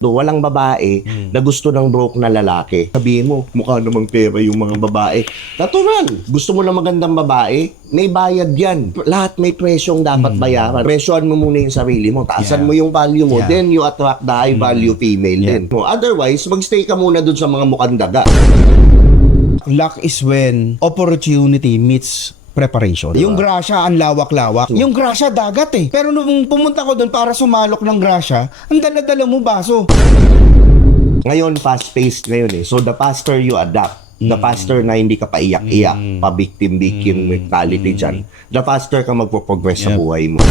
Walang babae na gusto ng broke na lalaki. Sabihin mo, mukha namang pera yung mga babae. Natural. Gusto mo na magandang babae, may bayad yan. Lahat may presyong dapat bayaran. Presyohan mo muna yung sarili mo. Taasan mo yung value mo. Then you attract the high value female din. No, otherwise, magstay ka muna dun sa mga mukhang daga. Luck is when opportunity meets preparation. Yung grasya, ang lawak-lawak. Yung grasya, dagat eh. Pero nung pumunta ko doon para sumalok ng grasya, ang dala-dala mo baso. Ngayon, fast-paced ngayon eh. So, the faster you adapt, the faster na hindi ka paiyak-iyak, pa-victim-victim mentality dyan, the faster ka magpo-progress sa buhay mo.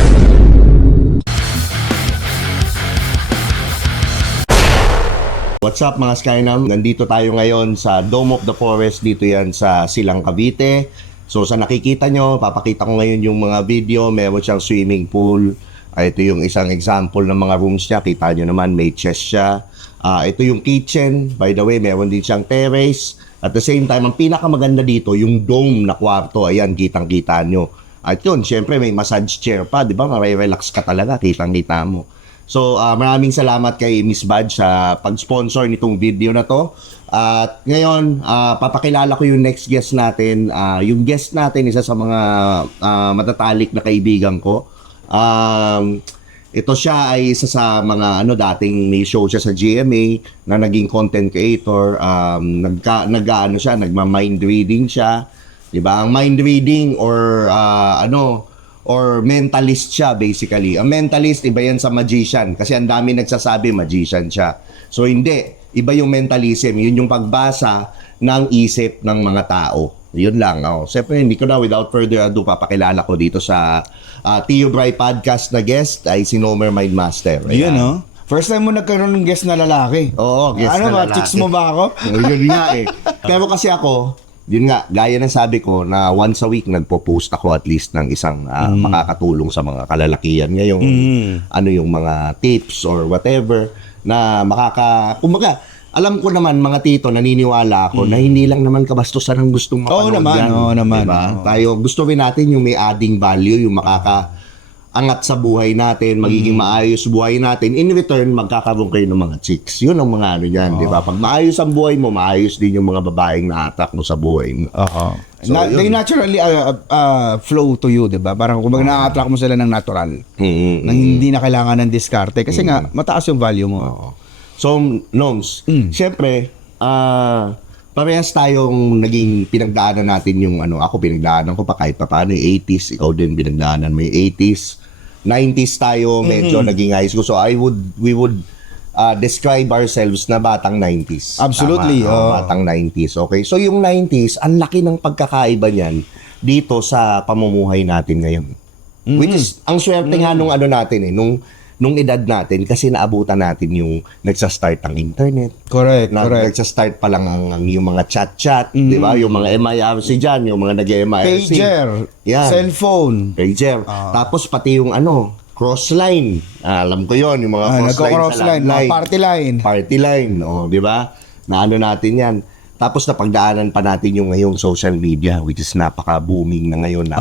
What's up mga Skynam? Nandito tayo ngayon sa Dome of the Forest, dito yan sa Silang Cavite. So sa nakikita nyo, papakita ko ngayon yung mga video, meron siyang swimming pool. Ito yung isang example ng mga rooms niya, kita nyo naman may chest siya. Ito yung kitchen, by the way, meron din siyang terrace. At the same time, ang pinakamaganda dito, yung dome na kwarto, ayan, kitang-kita nyo. At yun, syempre may massage chair pa, di ba? Marirelax ka talaga, kitang-kita mo. So, maraming salamat kay Miss Bad sa pag-sponsor nitong video na to. At ngayon, papakilala ko yung next guest natin. Yung guest natin, isa sa mga matatalik na kaibigan ko. Ito siya ay isa sa mga dating may show siya sa GMA na naging content creator. Nagma-mind reading siya. 'Di ba? Ang mind reading or or mentalist siya basically. Ang mentalist, iba yan sa magician. Kasi ang dami nagsasabi magician siya. So hindi, iba yung mentalism. Yun yung pagbasa ng isip ng mga tao. Yun lang. Siyempre, hindi ko na without further ado, papakilala ko dito sa Tio Bray Podcast na guest ay si Nomer Mindmaster. Ayun, no? First time mo nagkaroon ng guest na lalaki. Oo, guest na lalaki. Chicks mo ba ako? Yun nga eh. Pero kasi ako, yun nga, gaya ng sabi ko na once a week nagpo-post ako at least ng isang makakatulong sa mga kalalakihan ngayon. Ano yung mga tips or whatever na kumbaga, alam ko naman mga tito, naniniwala ako na hindi lang naman kabastusan ang gustong mapanood yan. Oo naman. Diba? Tayo, gusto rin natin yung may adding value, yung makakaangat sa buhay natin, magiging maayos buhay natin. In return, magkakaroon kayo ng mga chicks. Yun ang mga diyan, di ba? Pag maayos ang buhay mo, maayos din yung mga babaeng na-attract mo sa buhay mo. So, they naturally flow to you, di ba? Parang kung na-attract mo sila ng natural. Nang hindi na kailangan ng diskarte. Kasi nga, mataas yung value mo. So, Noms, syempre, parehas tayong naging pinagdaanan natin yung ako pinagdaanan ko pa kahit pa paano yung 80s, ikaw din pinagdaanan mo yung 80s, 90s tayo, medyo naging high school. So we would describe ourselves na batang 90s. Absolutely. Batang 90s, okay? So yung 90s, ang laki ng pagkakaiba niyan dito sa pamumuhay natin ngayon. Which is, ang swerte nga nung natin nung edad natin kasi naabutan natin yung nagsa-start ang internet. Correct. Nagsa-start pa lang yung mga chat-chat, di ba? Yung mga MIRC dyan, yung mga nag-MIRC. Pager, cellphone. Pager. Tapos pati yung crossline. Alam ko yon yung mga crossline sa landline. Party line, di ba? Na natin yan. Tapos napagdaanan pa natin yung ngayong social media, which is napaka-booming na ngayon.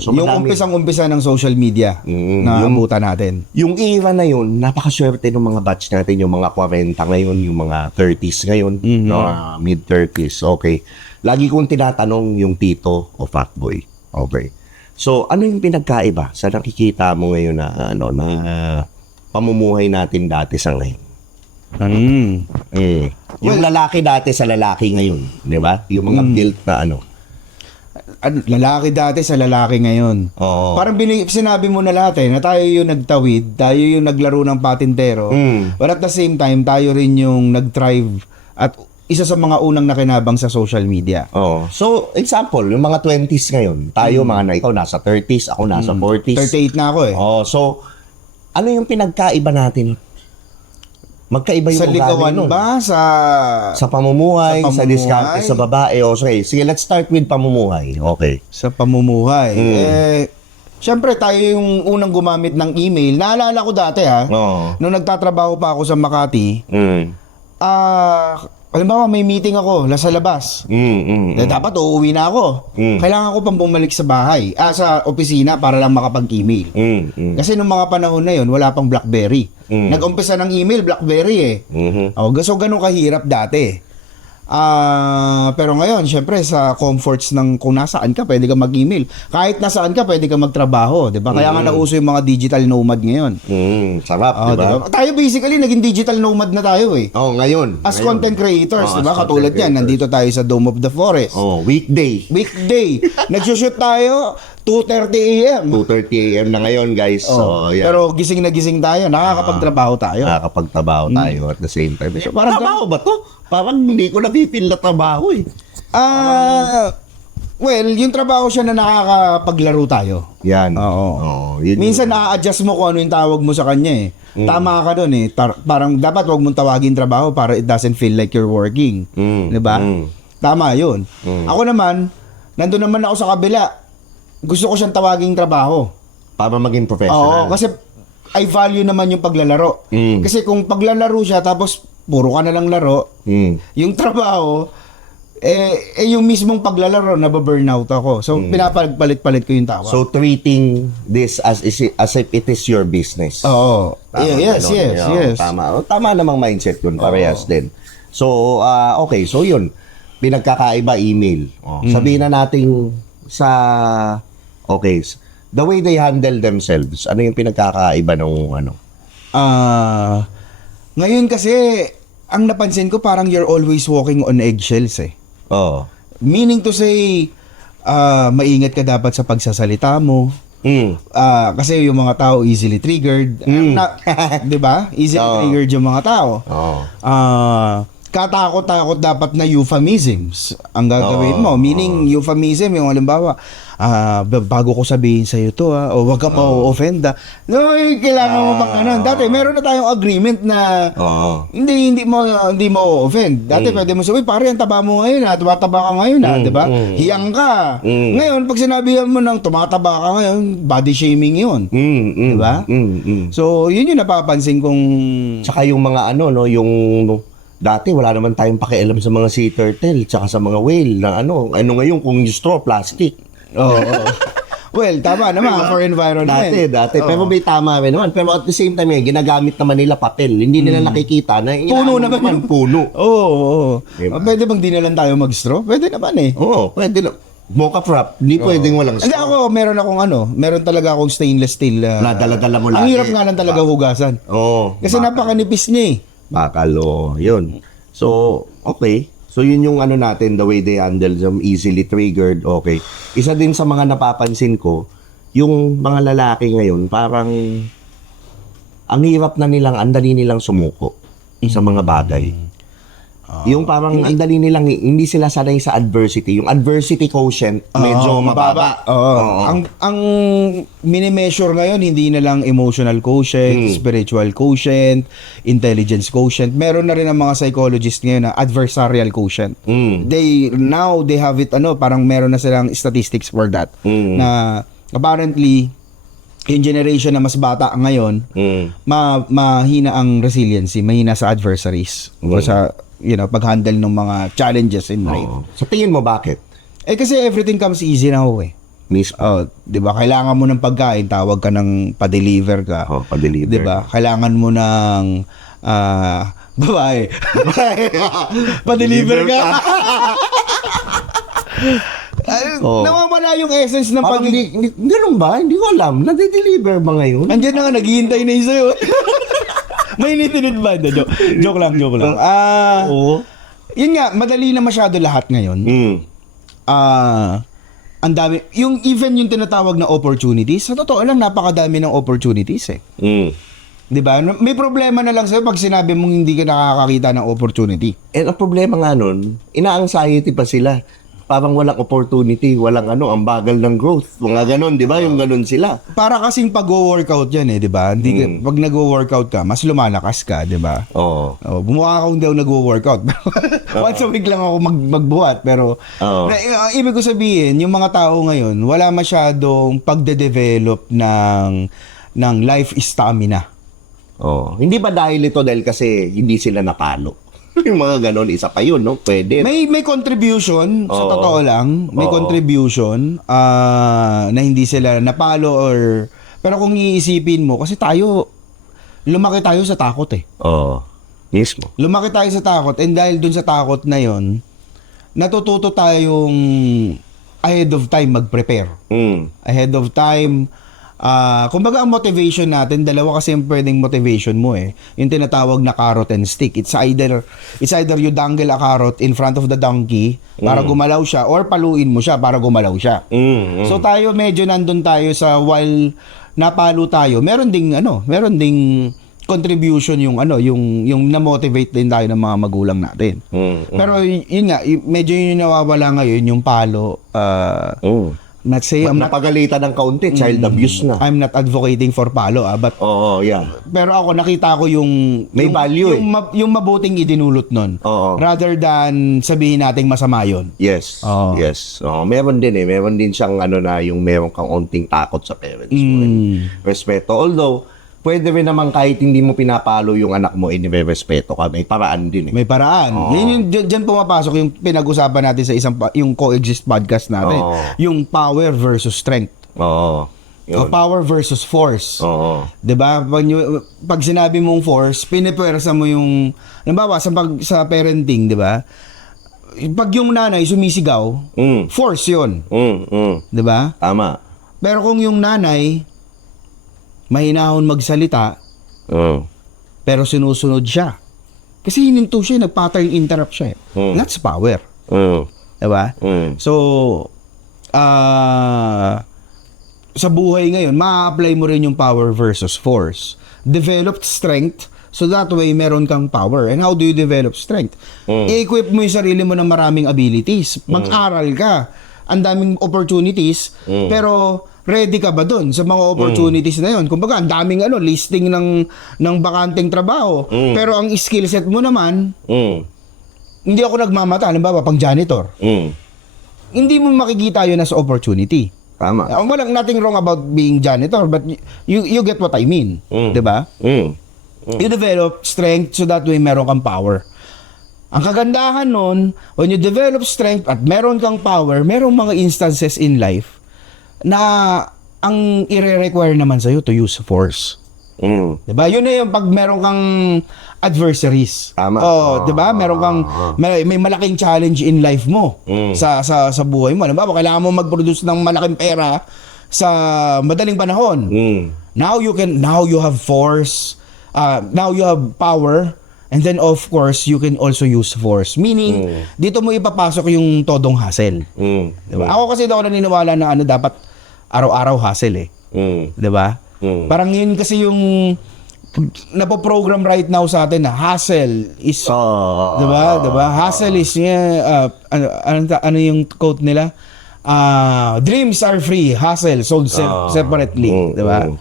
So, yung umpisang-umpisa ng social media na abutan natin. Yung era na yun, napakaswerte ng mga batch natin, yung mga 40 ngayon, yung mga 30s ngayon, mid-30s, okay. Lagi kong tinatanong yung tito o fuckboy, okay. So, ano yung pinagkaiba sa nakikita mo ngayon na pamumuhay natin dati sa ngayon? Yung lalaki dati sa lalaki ngayon, di ba? Yung mga built na lalaki dati sa lalaki ngayon. Parang sinabi mo na lahat na tayo yung nagtawid, tayo yung naglaro ng patintero. But at the same time, tayo rin yung nag-thrive at isa sa mga unang nakinabang sa social media. So, example, yung mga 20s ngayon, tayo ikaw nasa 30s, ako nasa 40s. 38 na ako eh. So, ano yung pinagkaiba natin? Magkaiba yung sa likawan ba? Sa pamumuhay, sa diskarte sa babae. Okay, sige, let's start with pamumuhay. Okay. Sa pamumuhay. Siyempre, tayo yung unang gumamit ng email. Naalala ko dati nung nagtatrabaho pa ako sa Makati, halimbawa may meeting ako, nasa labas. Dapat uuwi na ako. Kailangan ko pang bumalik sa bahay, sa opisina para lang makapag-email. Kasi nung mga panahon na yun, wala pang BlackBerry. Nag-umpisa ng email, BlackBerry eh. So ganun kahirap dati. Pero ngayon, syempre sa comforts ng kung nasaan ka, pwede ka mag-email. Kahit nasaan ka, pwede ka magtrabaho, 'di ba? Kaya nga nauso yung mga digital nomad ngayon. Sarap, 'di ba? Diba? Tayo basically naging digital nomad na tayo eh. Ngayon. As content creators, Oh, 'di ba? as Katulad content yan, nandito tayo sa Dome of the Forest. Weekday. Nagsushoot tayo 2:30 AM. 2:30 AM na ngayon, guys. So, yan. Pero gising na gising tayo, nakakapagtrabaho tayo. Nakakapagtrabaho tayo at the same time. So, parang trabaho ba to? Parang hindi ko na-feel na trabaho eh. Well, yung trabaho siya na nakakapaglaro tayo. Yan. Oo. Yun Minsan na-adjust mo kung ano yung tawag mo sa kanya eh. Tama ka doon eh. Parang dapat wag mong tawagin trabaho para it doesn't feel like you're working. 'Di ba? Tama 'yun. Ako naman, nandun naman ako sa kabila. Gusto ko siyang tawaging trabaho. Para maging professional. Oo, kasi I value naman yung paglalaro. Kasi kung paglalaro siya tapos puro ka na lang laro, yung trabaho, yung mismong paglalaro, nababurnout ako. So, pinapalit-palit ko yung tawag. So, treating this as if it is your business. Oo. Yes. Tama namang mindset yun. Parehas din. So, okay. So, yun. Pinagkakaiba email. Sabihin na natin the way they handle themselves, ano yung pinagkakaiba ng ano? Ngayon kasi, ang napansin ko parang you're always walking on eggshells eh. Meaning to say, maingat ka dapat sa pagsasalita mo. Kasi yung mga tao easily triggered. 'Di ba? Easily triggered yung mga tao. Katakot-takot dapat na euphemisms ang gagawin mo. Meaning, euphemism, yung halimbawa, bago ko sabihin sa'yo to, o wag ka ma-offend. No, kailangan mo bang ano. Dati, meron na tayong agreement na hindi mo offend. Dati, pwede mo sabihin, pare, ang taba mo ngayon, tumataba ka ngayon, di ba? Hiyang ka. Ngayon, pag sinabihan mo ng tumataba ka ngayon, body shaming yun. Di ba? So, yun yung napapansin kong... Tsaka yung mga yung... Dati wala naman tayong pakialam sa mga sea turtle tsaka sa mga whale na ano ngayon kung yung straw plastic. Well, tama naman for environment. Dati. Pero may tama rin naman. Pero at the same time, ginagamit naman nila papel. Hindi nila nakikita na puno naman. Puno. Oo. Diba? Pwede bang di na lang tayo mag-straw? Pwede naman eh. Oo, pwede na. Mocha frap, hindi pwedeng walang straw. Hindi ako, meron talaga akong stainless steel. Dala-dala mo Ang hirap nga lang talaga hugasan. Kasi napakanipis niya eh. Bakal, yun. So, okay. So, yun yung natin, the way they handle them, easily triggered, okay. Isa din sa mga napapansin ko, yung mga lalaki ngayon, parang, ang hirap na ang dali nilang sumuko sa mga bagay. Yung parang ang dali nilang, hindi sila sanay sa adversity. Yung adversity quotient, medyo mababa. Ang mini-measure ngayon, hindi na lang emotional quotient, spiritual quotient, intelligence quotient. Meron na rin ang mga psychologists ngayon na adversarial quotient. They have it, parang meron na silang statistics for that. Na apparently, yung generation na mas bata ngayon, mahina ang resiliency, mahina sa adversaries o sa pag-handle ng mga challenges in life. Sa tingin mo, bakit? Kasi everything comes easy now eh. Mismo. 'Di ba? Kailangan mo ng pagkain, tawag ka ng pa-deliver ka. Pa-deliver. 'Di ba? Kailangan mo ng babae. Pa-deliver ka. Nawawala yung essence ng Ganun ba? Hindi ko alam. Nade-deliver ba ngayon? Andiyan na nga, naghihintay na yung sa'yo. May initinid ba? Joke lang. Yun nga, madali na masyado lahat ngayon. Ang dami, even yung tinatawag na opportunities, sa totoo lang, napakadami ng opportunities eh. 'Di ba? May problema na lang sa'yo pag sinabi mong hindi ka nakakakita ng opportunity. Ang problema nga nun, ina-anxiety pa sila. Parang walang opportunity, walang ang bagal ng growth. Mga ganon, di ba? Yung ganon sila. Para kasing pag-workout yan eh, di ba? Pag nag-workout ka, mas lumalakas ka, di ba? Oo. Bumukha akong daw nag-workout. Once a week lang ako magbuhat. Pero, ibig ko sabihin, yung mga tao ngayon, wala masyadong pagde-develop ng life stamina. Hindi ba dahil ito kasi hindi sila napalo? Yung mga ganon, isa pa yun, no? Pwede. May contribution, sa Oo. totoo lang, may Oo. contribution na hindi sila napalo or... Pero kung iisipin mo, kasi lumaki tayo sa takot eh. Oo. Mismo. Lumaki tayo sa takot and dahil dun sa takot na yon, natututo tayong ahead of time mag-prepare. Ahead of time, kumbaga ang motivation natin, dalawa kasi yung pwedeng motivation mo eh. Yung tinatawag na carrot and stick. It's either you dangle a carrot in front of the donkey para gumalaw siya or paluin mo siya para gumalaw siya. So tayo medyo nandun tayo sa while napalo tayo, meron ding contribution yung na-motivate din tayo ng mga magulang natin. Pero yun nga, medyo yun yung nawawala ngayon, yung palo. Let's say, Napagalitan ng kaunti, child abuse na. I'm not advocating for palo, but Yeah. pero ako nakita ko yung May value yung mabuting idinulot nun. Rather than sabihin nating masama yun. Yes. Oo. Yes. Meron din eh. Meron din siyang yung meron kang onting takot sa parents mo. Respeto. Although, pwede rin naman kahit hindi mo pinapalo yung anak mo, inirespeto ka. May paraan din eh. May paraan. Diyan pumapasok yung pinag-usapan natin sa yung coexist podcast natin. Yung power versus strength. Oo. O power versus force. Oo. 'Di ba? Pag sinabi mong force, pinipersa mo yung halimbawa sa parenting, 'di ba? Pag yung nanay sumisigaw, force 'yon. 'Di ba? Tama. Pero kung yung nanay mahinahon magsalita, pero sinusunod siya. Kasi hininto siya, nag-pattern interrupt siya. That's power. Diba? So, sa buhay ngayon, ma-apply mo rin yung power versus force. Develop strength, so that way meron kang power. And how do you develop strength? I-equip mo yung sarili mo ng maraming abilities. Mag-aral ka. Ang daming opportunities, pero ready ka ba dun sa mga opportunities na yun? Kumbaga, ang daming listing ng bakanteng trabaho. Pero ang skill set mo naman, hindi ako nagmamata. Halimbawa, pang janitor. Hindi mo makikita yun as opportunity. Tama. Walang nothing wrong about being janitor, but you get what I mean. Diba? You develop strength so that way meron kang power. Ang kagandahan nun, when you develop strength at meron kang power, merong mga instances in life na ang i-require naman sa'yo to use force. Diba? Yun na yung pag meron kang adversaries. Tama. Diba? Meron kang may malaking challenge in life mo sa buhay mo. Diba? Kailangan mo mag-produce ng malaking pera sa madaling panahon. Now you have force. Now you have power. And then of course, you can also use force. Meaning, dito mo ipapasok yung todong hustle. Diba? Ako kasi daw naniniwala na dapat araw-araw hustle eh. Diba? Parang yun kasi yung napoprogram right now sa atin na hustle is diba? Hustle is ano yung quote nila? Dreams are free, hustle sold separately. Diba?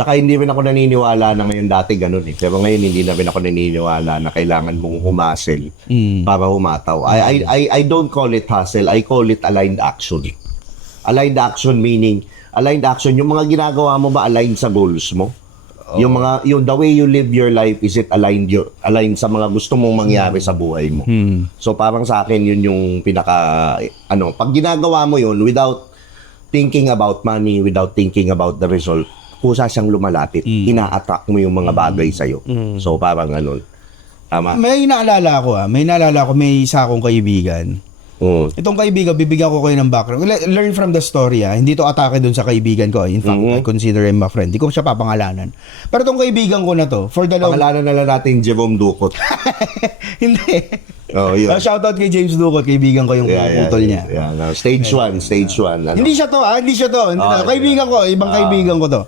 Saka hindi rin ako naniniwala na ngayon, dati ganun eh. Pero ngayon hindi na rin ako naniniwala na kailangan mong humasel para humataw. I don't call it hustle, I call it aligned action. Aligned action meaning, aligned action, yung mga ginagawa mo ba aligned sa goals mo? Yung the way you live your life, is it aligned sa mga gusto mong mangyari sa buhay mo? So parang sa akin yun yung pag ginagawa mo yun without thinking about money, without thinking about the result, kusa siyang lumalapit. Ina-attract mo yung mga bagay sa'yo. So parang tama. May naalala ko, may isa akong kaibigan. Itong kaibigan, bibigyan ko kayo ng background. Learn from the story. Hindi to atake dun sa kaibigan ko. In fact, I consider him a friend. Hindi ko siya papangalanan. Pero itong kaibigan ko na to, for the long... Pangalanan na lang natin Jerome Ducot. Hindi. Yun. Shoutout kay James Ducot, kaibigan ko yung putol niya. No. Stage 1. Hindi siya to. Kaibigan ko, ibang kaibigan ko to.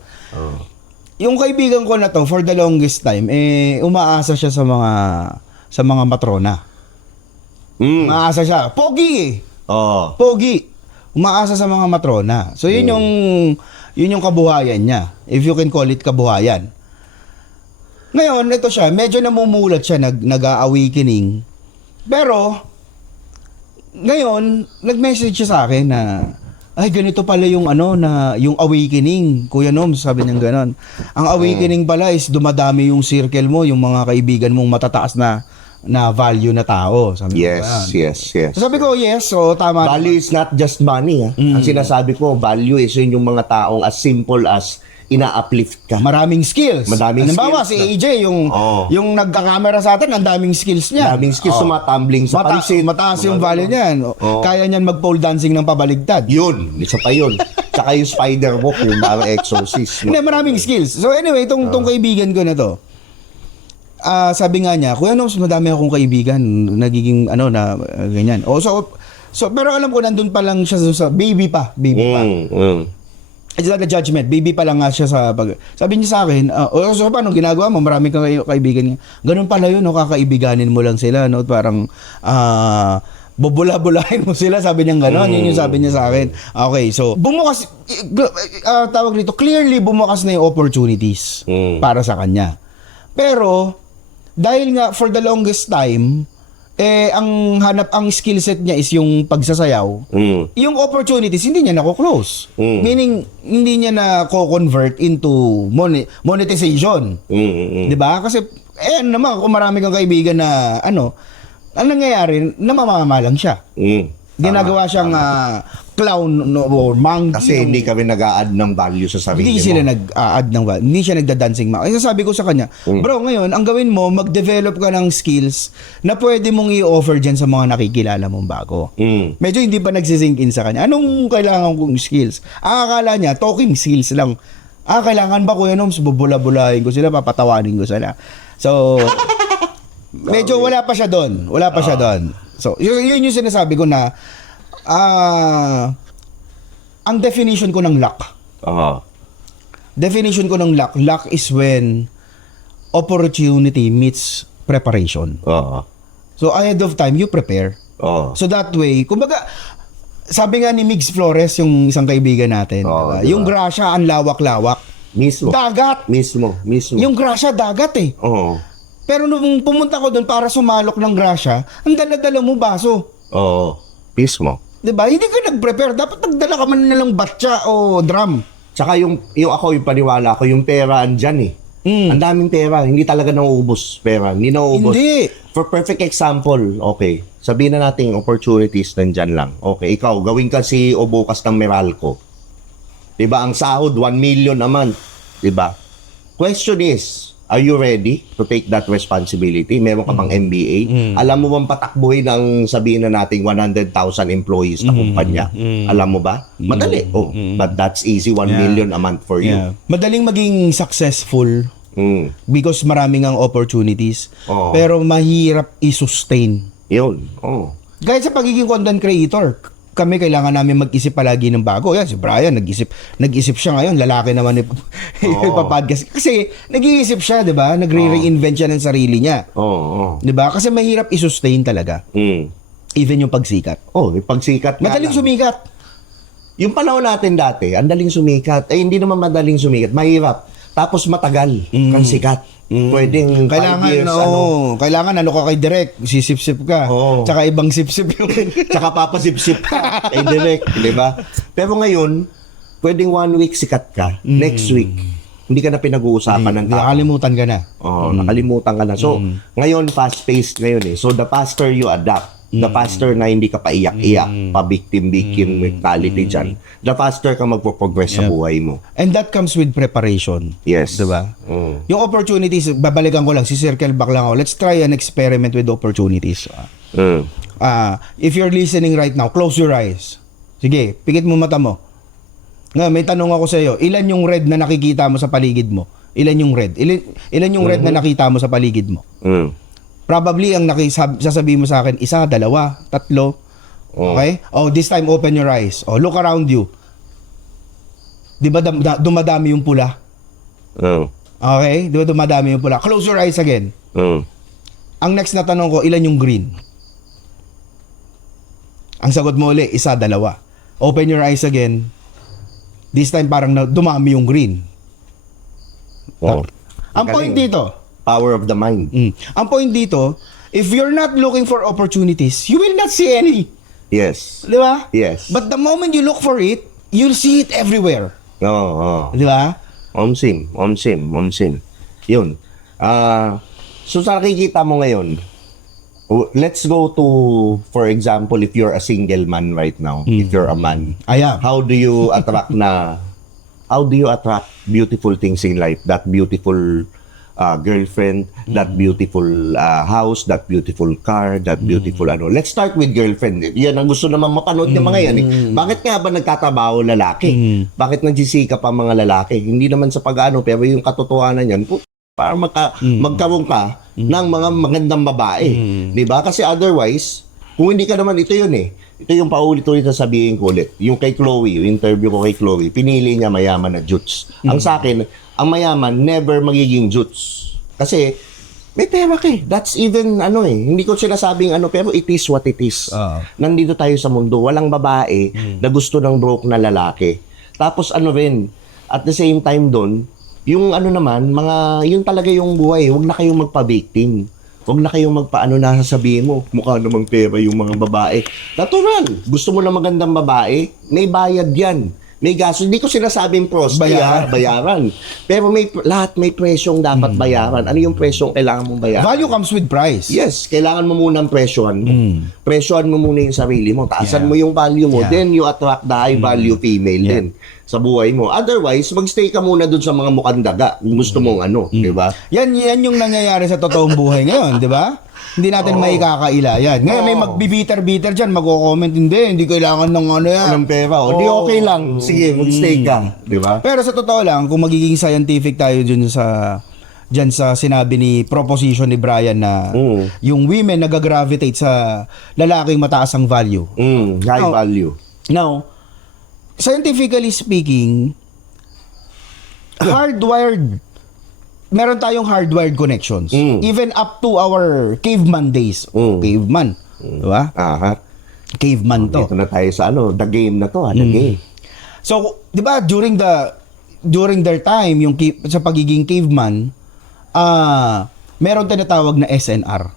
Yung kaibigan ko na to, for the longest time, umaasa siya sa mga matrona. Umaasa siya. Pogi Pogi. Umaasa sa mga matrona. So yun yung kabuhayan niya. If you can call it kabuhayan. Ngayon, ito siya, medyo namumulat siya, nag-awakening. Pero, ngayon, nag-message siya sa akin na, ay, ganito pala yung yung awakening. Kuya Nom, sabi niya gano'n. Ang awakening pala is dumadami yung circle mo, yung mga kaibigan mong matataas na na value na tao. Sabi ko, Yes, yes, yes. So sabi ko, yes, so tama. Value is not just money. Ang sinasabi ko, value is yun yung mga taong as simple as ina-uplift ka. Maraming skills. Maraming Halimbawa, skills si AJ, yung nagka-camera sa atin, ang daming skills niya. Daming skills sa mga tumbling sa pansit. Mataas yung value niyan. Kaya niyan mag-pole dancing ng pabaligtad. Yun, isa pa yun. Tsaka yung spider walk, yung mga exorcist. Hindi, maraming skills. So anyway, tong kaibigan ko na to, sabi nga niya, Kuya Noms, madami akong kaibigan, nagiging ganyan. So, pero alam ko, nandun pa lang siya sa baby pa. It's not a judgment. Baby pa lang nga siya sa sabi niya sa akin, so paano ginagawa mo? Marami kang kaibigan niya. Ganun pala yun, no? Kakaibiganin mo lang sila, no? Parang, bubula-bulahin mo sila, sabi niya gano'n. Yun yung sabi niya sa akin. Okay, so, bumukas, tawag dito, clearly bumukas na yung opportunities para sa kanya. Pero, dahil nga, for the longest time, ang skill set niya is yung pagsasayaw. Yung opportunities hindi niya nako-close. Meaning hindi niya na-convert into monetization. 'Di ba? Kasi naman kung marami kang kaibigan na ang nangyayari, namamamalang siya. Ginagawa siyang clown or monkey. Kasi hindi kami nag-a-add ng value sa sarili Hindi sila nag-a-add ng value. Hindi siya nagda-dancing monkey. Kasi sabi ko sa kanya, bro, ngayon, ang gawin mo, mag-develop ka ng skills na pwede mong i-offer dyan sa mga nakikilala mong bago. Medyo hindi pa nagsisink in sa kanya. Anong kailangan kong skills? Akala niya, talking skills lang. Kailangan ba, Kuya Noms, bubula-bulahin ko sila, papatawanin ko sila. So, medyo wala pa siya doon. Wala pa siya doon. So, yun yung sinasabi ko na ang definition ko ng luck. Definition ko ng luck is when opportunity meets preparation. So, ahead of time, you prepare. So, that way, kumbaga, sabi nga ni Migs Flores, yung isang kaibigan natin, diba? Yung grasya, ang lawak-lawak. Mismo. Dagat. Mismo. Yung grasya, dagat eh. Pero nung pumunta ko doon para sumalok ng grasya, ang dala-dala mo baso. Mismo. Diba? Hindi ka nag-prepare. Dapat nagdala ka man nalang batya o drum. Tsaka yung ako, yung paniwala ko, yung pera andyan eh. Ang daming pera. Hindi talaga nauubos pera. Hindi nauubos. Hindi. For perfect example, okay, sabihin na natin opportunities nandyan lang. Okay, ikaw, gawin ka CEO bukas ng Meralco. Diba? Ang sahod, 1 million a month. Diba? Question is, are you ready to take that responsibility? Meron ka bang MBA? Alam mo bang patakbuhin ang sabihin na nating 100,000 employees na kumpanya? Alam mo ba? Madali. But that's easy. 1 million a month for you. Madaling maging successful because maraming ang opportunities. Pero mahirap i-sustain. Yun. Kahit sa pagiging content creator, kami kailangan namin mag-isip palagi ng bago. Yan, si Brian, nag-isip siya ngayon. Lalaki naman ipa-podcast. Kasi nag-iisip siya, di ba? Nagre-reinvent siya ng sarili niya. Di ba? Kasi mahirap i-sustain talaga. Even yung pagsikat. Yung pagsikat. Madaling sumikat. Yung panahon natin dati, ang daling sumikat. Hindi naman madaling sumikat. Mahirap. Tapos matagal kang sikat. Pwedeng 5 years. Kailangan ka kay Direk, sisip-sip ka. Tsaka ibang sip-sip yung tsaka papasip-sip ka kay Direk, di ba? Pero ngayon, pwedeng 1 week sikat ka. Next week, hindi ka na pinag-uusapan ng tao. Nakalimutan ka na. Nakalimutan ka na. So, ngayon, fast-paced ngayon eh. So, the faster you adapt, the faster na hindi ka paiyak-iyak, pa-victim-victim mentality dyan, the faster ka magpo-progress sa buhay mo. And that comes with preparation. Yes. Diba? Yung opportunities, babalikan ko lang, circle back lang ako. Let's try an experiment with opportunities. If you're listening right now, close your eyes. Sige, pikit mo mata mo. Nga, may tanong ako sa iyo, ilan yung red na nakikita mo sa paligid mo? Ilan yung red? Ilan yung red na nakita mo sa paligid mo? Probably ang sasabihin mo sa akin, 1, 2, 3. Okay? This time open your eyes. Look around you. 'Di ba dumadami yung pula? Okay? 'Di ba dumadami yung pula? Close your eyes again. Ang next na tanong ko, ilan yung green? Ang sagot mo ulit, 1, 2. Open your eyes again. This time parang dumami yung green. Ang point dito, power of the mind. Ang point dito, if you're not looking for opportunities, you will not see any. Yes. Di ba? Yes. But the moment you look for it, you'll see it everywhere. Di ba? Omsim. Yun. So sa nakikita mo ngayon, let's go to, for example, if you're a single man right now, if you're a man, how do you attract beautiful things in life? That beautiful girlfriend, that beautiful house, that beautiful car, that beautiful ano. Let's start with girlfriend. Yan ang gusto naman mapanood ng mga yan. Bakit nga ba nagtatrabaho lalaki? Bakit nagsisikap ang mga lalaki? Hindi naman sa pag-ano, pero yung katotohanan yan, para magkaroon ka ng mga magandang babae. Di ba? Kasi otherwise, kung hindi ka naman, ito yun eh. Ito yung paulit-ulit na sabihin ko ulit. Yung kay Chloe, yung interview ko kay Chloe, pinili niya mayaman na jutes. Ang sa akin, ang mayaman never magiging jutes. Kasi may pera ka eh. That's even hindi ko sinasabing pero it is what it is. Nandito tayo sa mundo, walang babae na gusto ng broke na lalaki. Tapos rin, at the same time doon, yung yun talaga yung buhay. Huwag na kayong magpa-victim. Huwag na kayong na sasabihin mo, mukha namang pera yung mga babae. Natural. Gusto mo na magandang babae, may bayad yan. May gasto. Hindi ko sinasabing bayaran. Pero lahat may presyong dapat bayaran. Ano yung presyong kailangan mong bayaran? Value comes with price. Yes. Kailangan mo muna ang presyon mo. Presyon mo muna yung sarili mo. Taasan mo yung value mo. Then you attract the high value female din sa buhay mo. Otherwise, magstay ka muna dun sa mga mukhang daga. Gusto mong di ba? Yan yung nangyayari sa totoong buhay ngayon, di ba? Hindi natin maikakaila yan. Ngayon may magbibiter-biter dyan, magko-comment, hindi kailangan ng yan. Ng pera. Di okay lang. Sige, magstay ka. Di ba? Pero sa totoo lang, kung magiging scientific tayo dyan sa sinabi ni proposition ni Brian na yung women nag-gravitate sa lalaking mataas ang value. High value. Now, scientifically speaking, meron tayong hardwired connections. Even up to our caveman days. Caveman. Diba? Caveman to. Dito na tayo sa the game na to. The game. So, diba, during their time, sa pagiging caveman, meron tinatawag na SNR.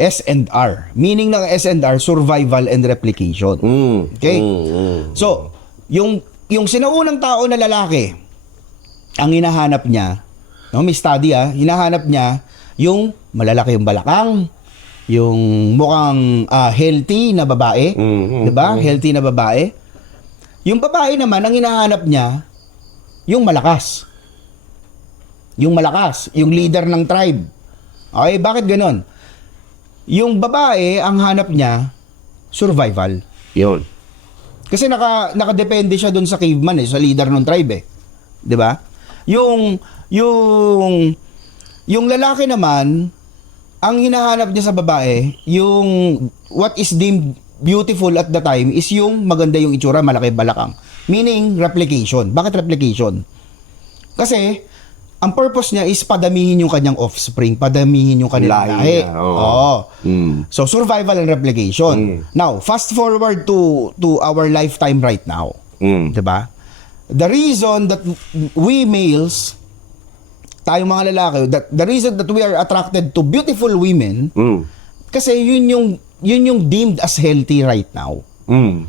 SNR. Meaning ng SNR, survival and replication. Okay? So, yung sinaunang tao na lalaki, ang hinahanap niya, may study hinahanap niya yung malalaki yung balakang, yung mukhang healthy na babae, 'di ba? Healthy na babae. Yung babae naman ang hinahanap niya yung malakas. Yung malakas, yung leader ng tribe. Okay, bakit ganoon? Yung babae ang hanap niya survival. Yun. Kasi nakadepende siya doon sa caveman sa leader ng tribe 'Di ba? Yung lalaki naman, ang hinahanap niya sa babae, yung what is deemed beautiful at the time is yung maganda yung itsura, malaki balakang. Meaning, replication. Bakit replication? Kasi, ang purpose niya is padamihin yung kanyang offspring, padamihin yung kanilang lahi. So, survival and replication. Now, fast forward to our lifetime right now. Diba? The reason that we males, tayong mga lalaki, the reason that we are attracted to beautiful women, kasi yun yung deemed as healthy right now.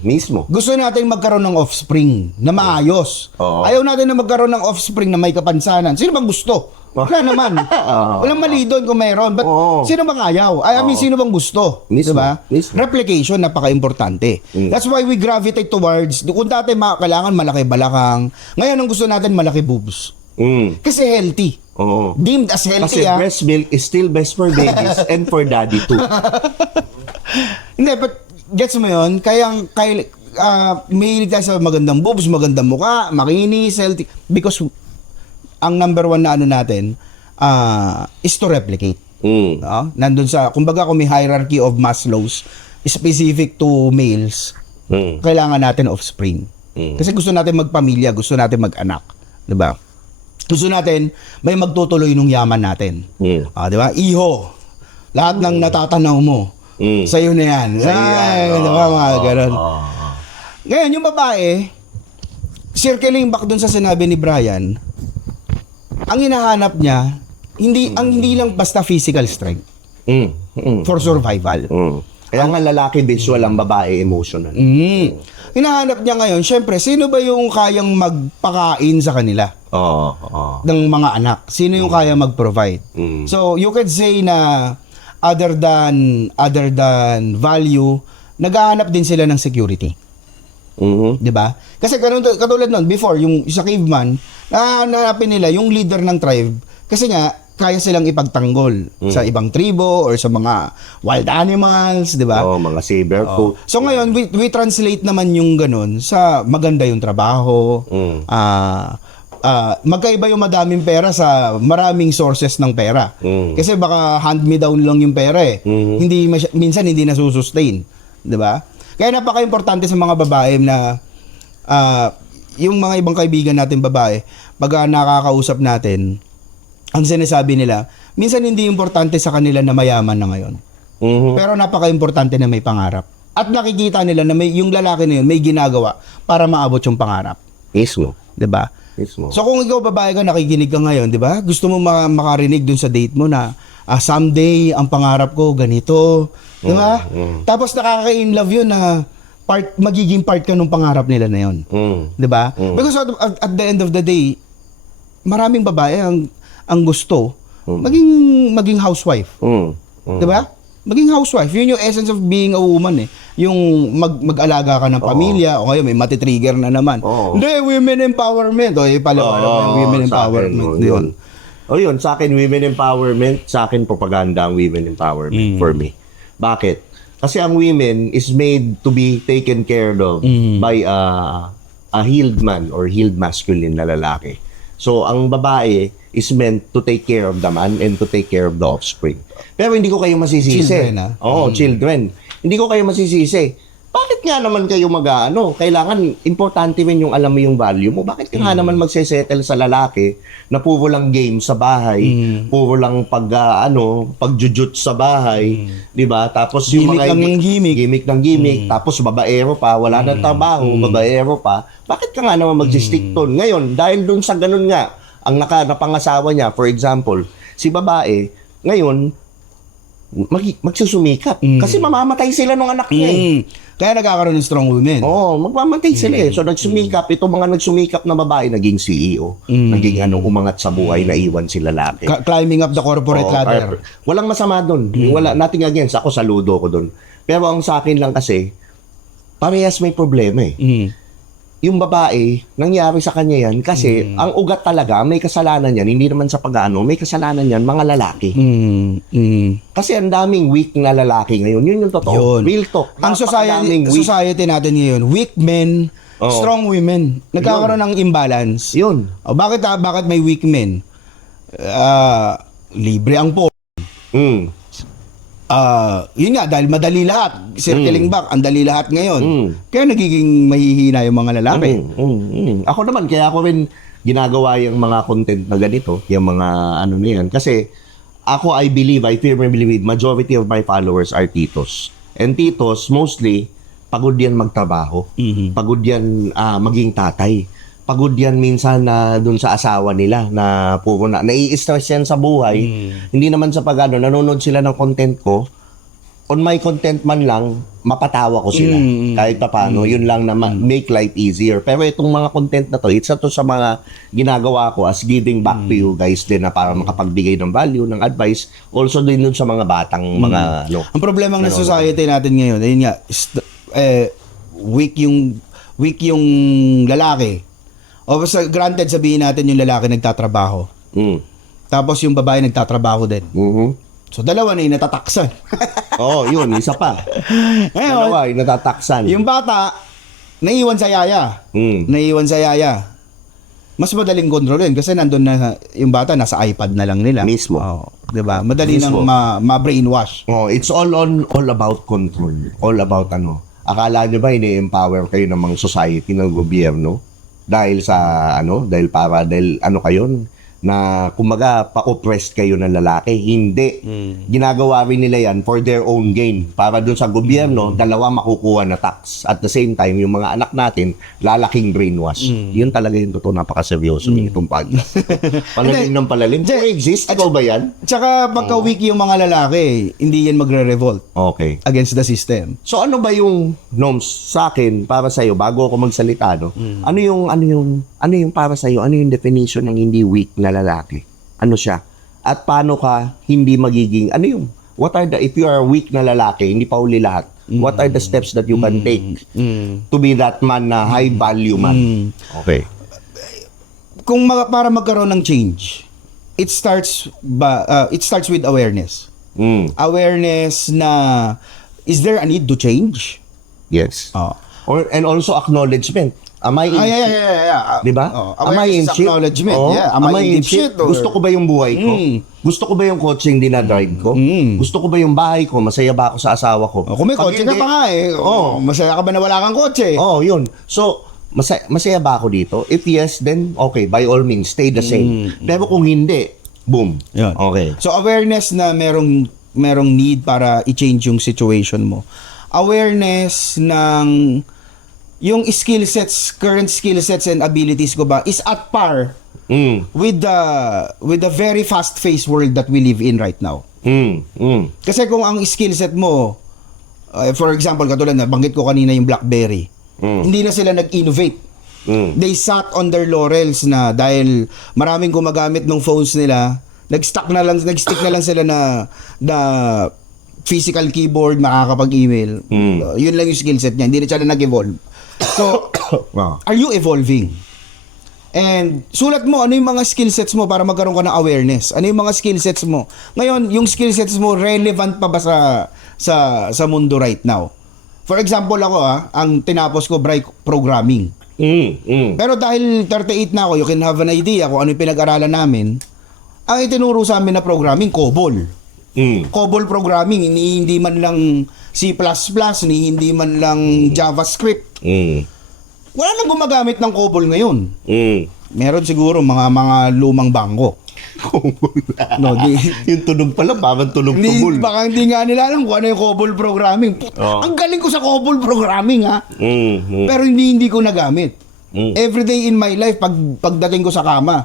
Mismo. Gusto natin magkaroon ng offspring na maayos. Ayaw natin na magkaroon ng offspring na may kapansanan. Sino bang gusto? Wala naman. Walang mali doon kung mayroon. But sino bang ayaw? I mean, sino bang gusto? Diba? Replication, napaka-importante. That's why we gravitate towards, kung dati kailangan malaki balakang, ngayon ang gusto natin malaki boobs. Kasi healthy. Deemed as healthy. Kasi breast milk is still best for babies and for daddy too. Hindi, but gets mo yun? Kaya mahilig tayo sa magandang boobs, magandang mukha, makinis, healthy. Because ang number one na natin is to replicate. Nandun kumbaga kung may hierarchy of Maslow's specific to males, kailangan natin offspring. Kasi gusto natin magpamilya, gusto natin mag-anak. Diba? Gusto natin may magtutuloy nung yaman natin. Diba? Iho, lahat ng natatanaw mo, sa'yo na yan. Diba? Mga ganun. Ngayon, yung babae, circling back dun sa sinabi ni Brian, ang hinahanap niya, hindi lang basta physical strength for survival. Kaya nga lalaki visual, ang babae emotional. Hinahanap niya ngayon, syempre, sino ba yung kayang magpakain sa kanila? Ng mga anak. Sino yung kaya mag-provide? So, you could say na other than value, naghahanap din sila ng security. 'Di ba? Kasi katulad noon before yung sa caveman, nahanapin nila yung leader ng tribe kasi nga kaya silang ipagtanggol sa ibang tribo or sa mga wild animals, 'di ba? Mga saber folk. So ngayon we translate naman yung ganun sa maganda yung trabaho. Magkaiba yung madaming pera sa maraming sources ng pera. Kasi baka hand me down lang yung pera eh. Minsan hindi nasusustain, 'di ba? Kaya napaka-importante sa mga babae na yung mga ibang kaibigan natin babae, pag nakakausap natin, ang sinasabi nila, minsan hindi importante sa kanila na mayaman na ngayon. Pero napaka-importante na may pangarap. At nakikita nila na yung lalaki na yun may ginagawa para maabot yung pangarap. Mismo. 'Di ba? Mismo. So kung ikaw babae ka, nakikinig ka ngayon, 'di ba? Gusto mo makarinig dun sa date mo na someday ang pangarap ko ganito, 'di ba? Tapos nakaka-in love 'yun na magiging part ka ng pangarap nila na 'yon. 'Di ba? Because at the end of the day, maraming babae ang gusto maging housewife. 'Di ba? Maging housewife, yun yung essence of being a woman eh. Yung mag-alaga ka ng pamilya, o ngayon may matitrigger na naman. Hindi, women empowerment. O, women empowerment. Yun. Yun, sa akin, women empowerment, sa akin, propaganda ang women empowerment for me. Bakit? Kasi ang women is made to be taken care of by a healed man or healed masculine na lalaki. So, ang babae is meant to take care of the man and to take care of the offspring. Pero hindi ko kayo masisisi. Children, children. Hindi ko kayo masisisi. Bakit nga naman kayo kailangan importante rin yung alam mo yung value mo. Bakit ka nga naman magsesettle sa lalaki na puro lang game sa bahay, puro lang pagjujut sa bahay, 'di ba? Tapos yung mga gimmick ng gimmick, tapos babaero pa, wala nang trabaho, babaero pa. Bakit ka nga naman magsi-stick doon? Ngayon, dahil doon sa ganun nga, ang napangasawa niya, for example, si babae, ngayon, magsusumikap. Kasi mamamatay sila ng anak niya eh. Kaya nagkakaroon ng strong women. Magmamatay sila eh. So nagsumikap, itong mga nagsumikap na babae, naging CEO. Naging umangat sa buhay, naiwan si lalaki. Climbing up the corporate ladder. Walang masama doon. Nothing against. Ako saludo ko doon. Pero ang sa akin lang kasi, parehas may problema eh. Yung babae, nangyari sa kanya yan kasi ang ugat talaga, may kasalanan yan, hindi naman sa may kasalanan yan, mga lalaki. Kasi ang daming weak na lalaki ngayon, yun yung totoo. Real talk. Ang society natin ngayon, weak men, strong women, nagkakaroon ng imbalance. Yun. Bakit may weak men? Libre ang yun nga, dahil madali lahat. Circling back, ang dali lahat ngayon. Kaya nagiging mahihina yung mga lalaki. Ako naman, kaya ako rin ginagawa yung mga content na ganito, yung mga niyan. Kasi ako, I firmly believe, majority of my followers are titos. And titos, mostly, pagod yan magtrabaho. Pagod yan maging tatay. Pagod yan minsan na dun sa asawa nila na puro nai-stress yan sa buhay. Hindi naman sa nanonood sila ng content ko. On my content man lang, mapatawa ko sila. Kahit paano, yun lang na make life easier. Pero itong mga content na to, it's to sa mga ginagawa ko as giving back to you guys din na para makapagbigay ng value, ng advice. Also din dun sa mga batang mga Ang problema ng society natin ngayon, ayun nga, weak yung lalaki. O basta granted sabihin natin yung lalaki nagtatrabaho. Tapos yung babae nagtatrabaho din. So dalawa na yung natataksan. Yun, isa pa. Dalawa yung natataksan. Yung bata, naiwan sa yaya. Naiwan sa yaya. Mas madaling kontrolin kasi nandun na yung bata, nasa iPad na lang nila. Mismo. Diba? Madali nang ma-brainwash. It's all about control. All about Akala nyo ba ini-empower kayo ng mga society, ng gobyerno? Dahil kayo na kumaga pa-oppressed kayo ng lalaki. Hindi. Ginagawa rin nila yan for their own gain. Para dun sa gobyerno, dalawa makukuha na tax. At the same time, yung mga anak natin, lalaking brainwash. Yun talaga yung totoo, napakaseryoso itong podcast. Palalim ng palalim. Exist? Ikaw ba yan? Tsaka pagka weak yung mga lalaki, hindi yan magre-revolt against the system. So ano ba yung norms sa akin, para sa'yo, bago ako magsalita, ano yung para sa'yo, ano yung definition ng hindi weak na lalaki? Ano siya? At paano ka hindi magiging, what are if you are weak na lalaki, hindi pa uli lahat, what are the steps that you can take to be that man na high value man? Okay. Kung para magkaroon ng change, it starts with awareness. Awareness na is there a need to change? Yes. Oh. And also acknowledgement. Am I in Yeah. Di ba? Am I in shit? Acknowledgement. Oo. Yeah. Am I in shit? Or... Gusto ko ba yung buhay ko? Gusto ko ba yung coaching dinadrive ko? Gusto ko ba yung bahay ko? Masaya ba ako sa asawa ko? Kung may kotse ka pa nga eh. Masaya ka ba na wala kang kotse? Yun. So, masaya ba ako dito? If yes, then okay, by all means, stay the same. Pero kung hindi, boom. Yun. Okay. So, awareness na merong need para i-change yung situation mo. Awareness ng yung current skill sets and abilities ko ba is at par with the very fast-paced world that we live in right now. Kasi kung ang skill set mo, for example, katulad na banggit ko kanina yung BlackBerry, hindi na sila nag-innovate. They sat on their laurels na dahil maraming gumagamit ng phones nila, nag-stick na lang sila na physical keyboard, makakapag-email. Yun lang yung skill set niya, hindi na siya nag-evolve. So, are you evolving? And sulat mo, ano yung mga skill sets mo para magkaroon ka ng awareness? Ano yung mga skill sets mo? Ngayon, yung skill sets mo, relevant pa ba sa mundo right now? For example, ako ang tinapos ko, programming. Pero dahil 38 na ako, you can have an idea kung ano yung pinag-aralan namin. Ang itinuro sa amin na programming, COBOL. COBOL programming, hindi man lang C++, hindi man lang JavaScript. Wala nang gumagamit ng COBOL ngayon. Meron siguro mga lumang bangko. No, yung tunog pala, parang tunog-tugol. Baka hindi nga nila alam kung ano yung COBOL programming. Ang galing ko sa COBOL programming Pero hindi ko nagamit. Every day in my life, pagdating ko sa kama,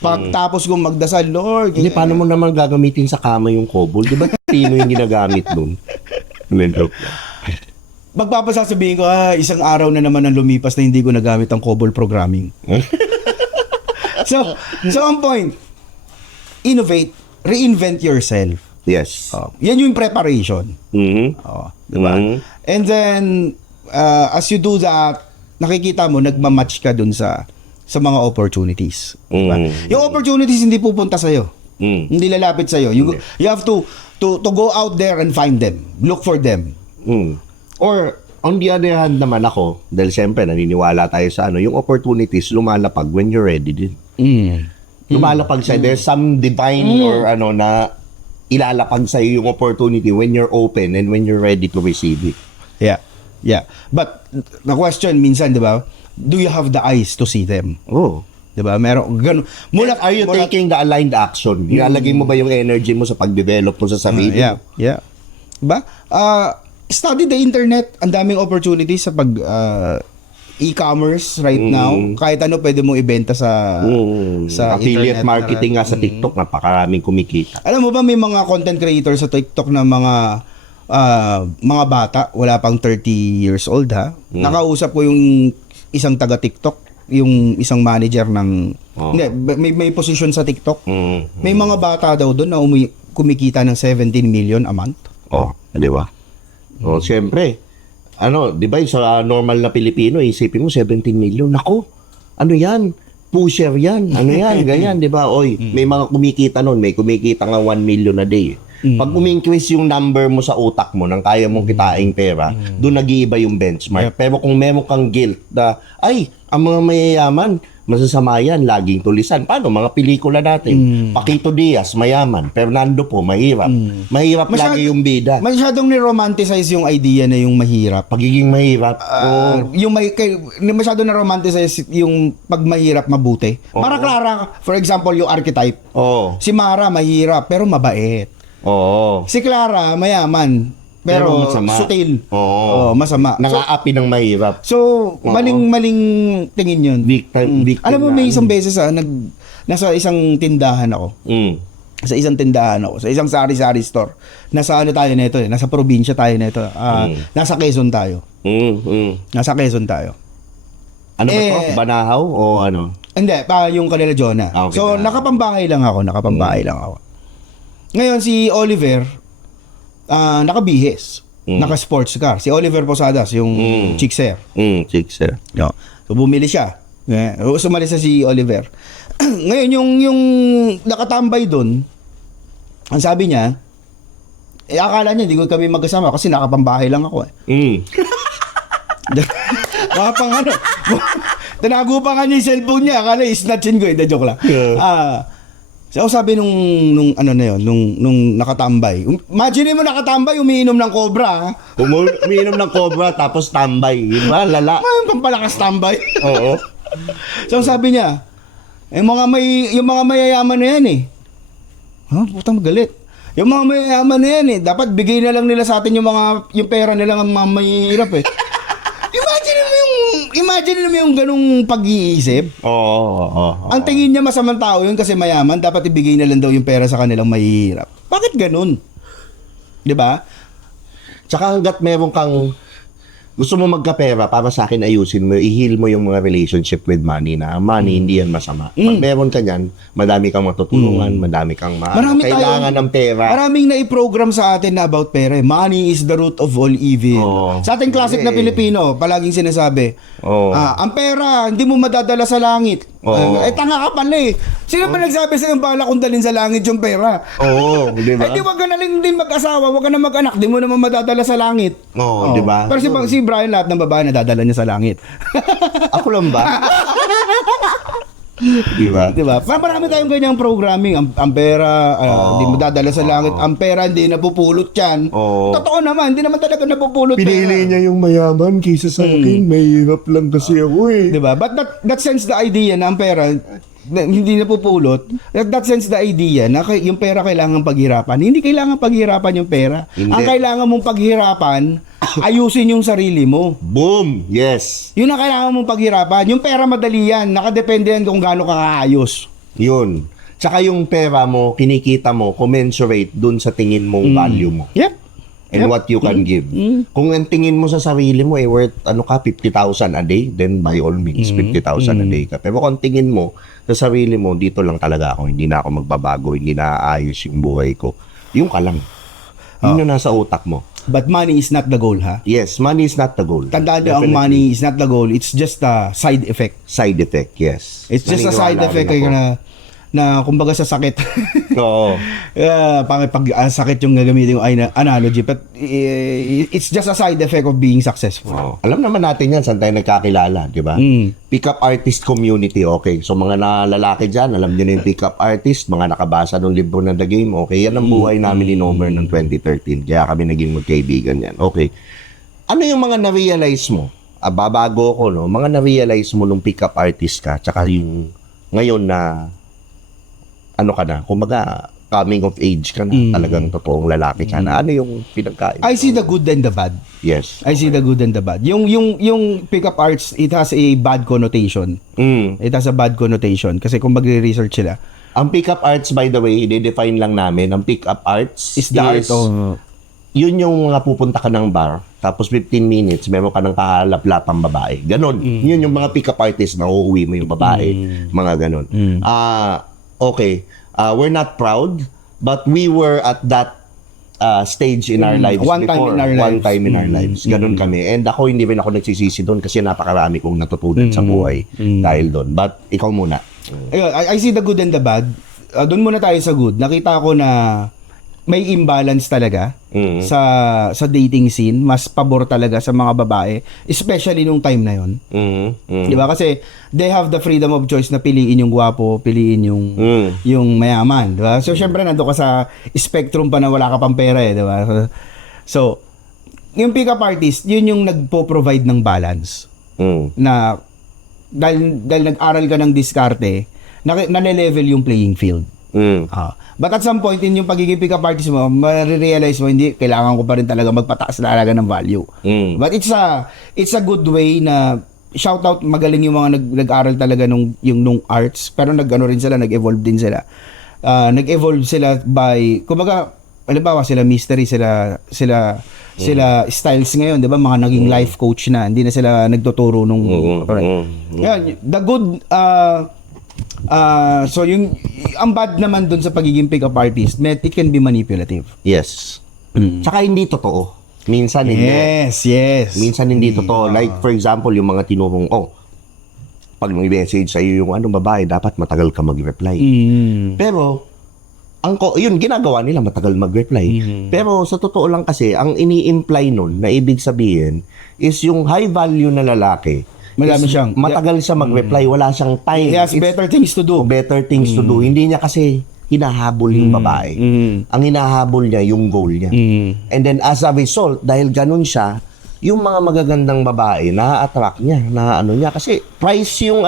pagtapos kong magdasal, Lord. Hindi, paano mo naman gagamitin sa kama yung COBOL? Di ba tino yung ginagamit doon? Magpapasasabihin ko, isang araw na naman ang lumipas na hindi ko nagamit ang COBOL programming. So ang point, innovate, reinvent yourself. Yes. Yan yung preparation. Diba? And then, as you do that, nakikita mo, nagmamatch ka dun sa mga opportunities. Diba? Yung opportunities hindi pupunta sa'yo. Hindi lalapit sa'yo. You have to go out there and find them. Look for them. Or, on the other hand naman ako, dahil siyempre naniniwala tayo sa yung opportunities lumalapag when you're ready din. Lumalapag sa'yo. There's some divine or na ilalapag sa'yo yung opportunity when you're open and when you're ready to receive it. Yeah. But, the question minsan, di ba, do you have the eyes to see them? Diba? Meron ganun. Are you taking the aligned action? Ilalagay mo ba yung energy mo sa pag-develop mo sa sarili? Yeah. Diba? Study the internet. Ang daming opportunities sa e-commerce right now. Kahit ano pwede mong ibenta sa affiliate internet marketing nga sa TikTok, napakaraming kumikita. Alam mo ba may mga content creators sa TikTok na mga bata, wala pang 30 years old Nakausap ko yung isang taga TikTok, yung isang manager ng may position sa TikTok. May mga bata daw doon na kumikita ng 17 million a month. Di ba? Siyempre, di ba sa normal na Pilipino, isipin mo 17 million. Nako, ano yan? Pusher yan. Ano yan? Ganyan, di ba? May mga kumikita nun. May kumikita nga 1 million a day. Pag umingkris yung number mo sa utak mo nang kaya mong kitaing pera, doon nag-iiba yung benchmark. Pero kung meron kang guilt na, ang mga mayayaman, masasama yan, laging tulisan. Paano? Mga pelikula natin. Paquito Diaz, mayaman. Fernando po, mahirap. Mahirap lagi yung bida. Masyadong ni-romanticize yung idea na yung mahirap. Pagiging mahirap. Masyadong na-romanticize yung pag mahirap, mabuti. Mara Clara, for example, yung archetype. Si Mara, mahirap, pero mabait. Si Clara, mayaman, pero sutil. Masama. Nangaapi ng mahirap. So, maling tingin yun. Victim Alam mo, may isang beses nasa isang tindahan ako. Sa isang sari-sari store. Nasa tayo nito nasa probinsya tayo nito. Nasa Quezon tayo. Nasa Quezon tayo. Ano ba to? Banahaw o ano? Hindi, yung kanila Jonah. So, nakapambahay lang ako. Ngayon, si Oliver, nakabihis. Naka-sports car. Si Oliver Posadas, yung Chickser. Chickser. No. So bumili siya. Sumali sa si Oliver. Ngayon, yung nakatambay doon, ang sabi niya, akala niya hindi ko kami magkasama kasi nakapambahay lang ako Kapang ano, tinago pa nga niya yung cellphone niya, akala isnatchin ko, joke lang. So sabi nung ano na yun, nung nakatambay. Imagine mo nakatambay, umiinom ng Cobra. Umiinom ng Cobra tapos tambay. Diba? Lala. Pampalakas tambay. Oo. So sabi niya, yung mga mayayaman na yan putang magalit. Yung mga mayayaman na yan dapat bigay na lang nila sa atin yung pera nila ng mga mahihirap Imagine mo yung ganung pag-iisip. Oo. Ang tingin niya masamang tao yun kasi mayaman, dapat ibigay na lang daw yung pera sa kanilang mahihirap. Bakit ganun? 'Di ba? Tsaka hanggat meron kang gusto mo magkapera, para sa akin ayusin mo, i-heal mo yung mga relationship with money na money hindi yan masama. Pag meron ka yan, madami kang matutulungan, madami kang kailangan ng pera. Maraming na-i-program sa atin na about pera. Money is the root of all evil. Sa ating classic na Pilipino, palaging sinasabi, ang pera, hindi mo madadala sa langit. Tanga ka pala Sino ba nagsabi sa yung bala kung dalhin sa langit yung pera? Di ba? Di wag ka na lang din mag-asawa, wag ka na mag-anak, di mo naman madadala sa langit. Di ba? Pero si Brian, lahat ng babae nadadala niya sa langit. Ako lang ba? Di ba? Marami tayong ganyang programming. Ang pera, hindi mo dadala sa langit. Ang pera, hindi napupulot yan. Totoo naman, hindi naman talaga napupulot Pinili niya yung mayaman kaysa sa akin. Mahirap lang kasi ako Diba? But that sends the idea na ang pera, hindi napupulot. That sends the idea na yung pera kailangan paghirapan. Hindi kailangan paghirapan yung pera. Hindi. Ang kailangan mong paghirapan, ayusin yung sarili mo. Boom! Yes! Yun ang kailangan mong paghirapan. Yung pera madali yan. Nakadepende yan kung gaano ka kaayos. Yun. Tsaka yung pera mo, kinikita mo, commensurate dun sa tingin mong value mo. Yep. And what you can give. Kung ang tingin mo sa sarili mo worth 50,000 a day, then by all means 50,000 a day ka. Pero kung tingin mo sa sarili mo, dito lang talaga ako, hindi na ako magbabago, hindi na aayos yung buhay ko. Yung ka lang. Yun yung nasa utak mo. But money is not the goal, ha? Yes, money is not the goal. Tandaan nyo, ang money is not the goal. It's just a side effect. Side effect, yes. It's just a side effect na kumbaga sa sakit. Oo. Sakit yung gagamitin yung analogy. But it's just a side effect of being successful. Alam naman natin yan, saan tayo nagkakilala, di ba? Pick-up artist community, okay. So mga lalaki dyan, alam nyo na yung pick-up artist, mga nakabasa ng libro ng The Game, okay. Yan ang buhay namin ni Nomer ng 2013. Kaya kami naging magkaibigan yan. Okay. Ano yung mga na-realize mo? Babago ko, no? Mga na-realize mo nung pick-up artist ka, tsaka yung ngayon na ano ka na, kumbaga coming of age ka na, talagang totoong lalaki ka na. Ano yung pinagkain? I see the good and the bad. Yes. I see the good and the bad. Yung pick-up arts, it has a bad connotation. It has a bad connotation kasi kung magre-research sila. Ang pick-up arts, by the way, i-define lang namin, ang pick-up arts is the art of... Yun yung mga pupunta ka ng bar, tapos 15 minutes, meron ka ng kahalap-lapang babae. Ganon. Yun yung mga pick-up artists na uuwi mo yung babae. Mga ganon. Okay, we're not proud, but we were at that stage in our lives One before. One time in our lives. Ganun kami. And ako, hindi rin ako nagsisisi doon kasi napakarami kong natutunan sa buhay dahil doon. But ikaw muna. Ayun, I see the good and the bad. Doon muna tayo sa good. Nakita ko na may imbalance talaga sa dating scene. Mas pabor talaga sa mga babae, especially nung time na yon. Di ba? Kasi they have the freedom of choice na piliin yung gwapo, piliin yung mayaman. Di ba? So syempre nando ka sa spectrum pa na wala ka pang pera di ba? So yung pick-up artist, yun yung nagpo-provide ng balance. Na dahil nag-aral ka ng diskarte, nale-level yung playing field. But at some point in yung pagiging pick-up artist mo, marirealize mo, hindi, kailangan ko pa rin talaga magpataas na talaga ng value. But it's a good way na shout out, magaling yung mga nag-aral talaga nung arts, pero nag-evolve din sila. Nag-evolve sila by, kumbaga, halimbawa sila mystery, sila styles ngayon, 'di ba? Mga naging life coach na, hindi na sila nagtuturo nung Yan, the good so yung ang bad naman dun sa pagiging pick-up artist, it can be manipulative. Yes. Tsaka hindi totoo. Minsan hindi. Yes. Minsan hindi totoo. Like for example, yung mga tinurong, pag may message sa'yo yung babae, dapat matagal ka mag-reply. Pero, yun, ginagawa nila, matagal mag-reply. Pero sa totoo lang kasi, ang ini-imply nun, na ibig sabihin, is yung high value na lalaki, Madami siyang matagal siya mag-reply, wala siyang time. He has better things to do. Better things to do. Hindi niya kasi hinahabol yung babae. Ang hinahabol niya, yung goal niya. And then as a result, dahil ganun siya, yung mga magagandang babae, na-attract niya, kasi price yung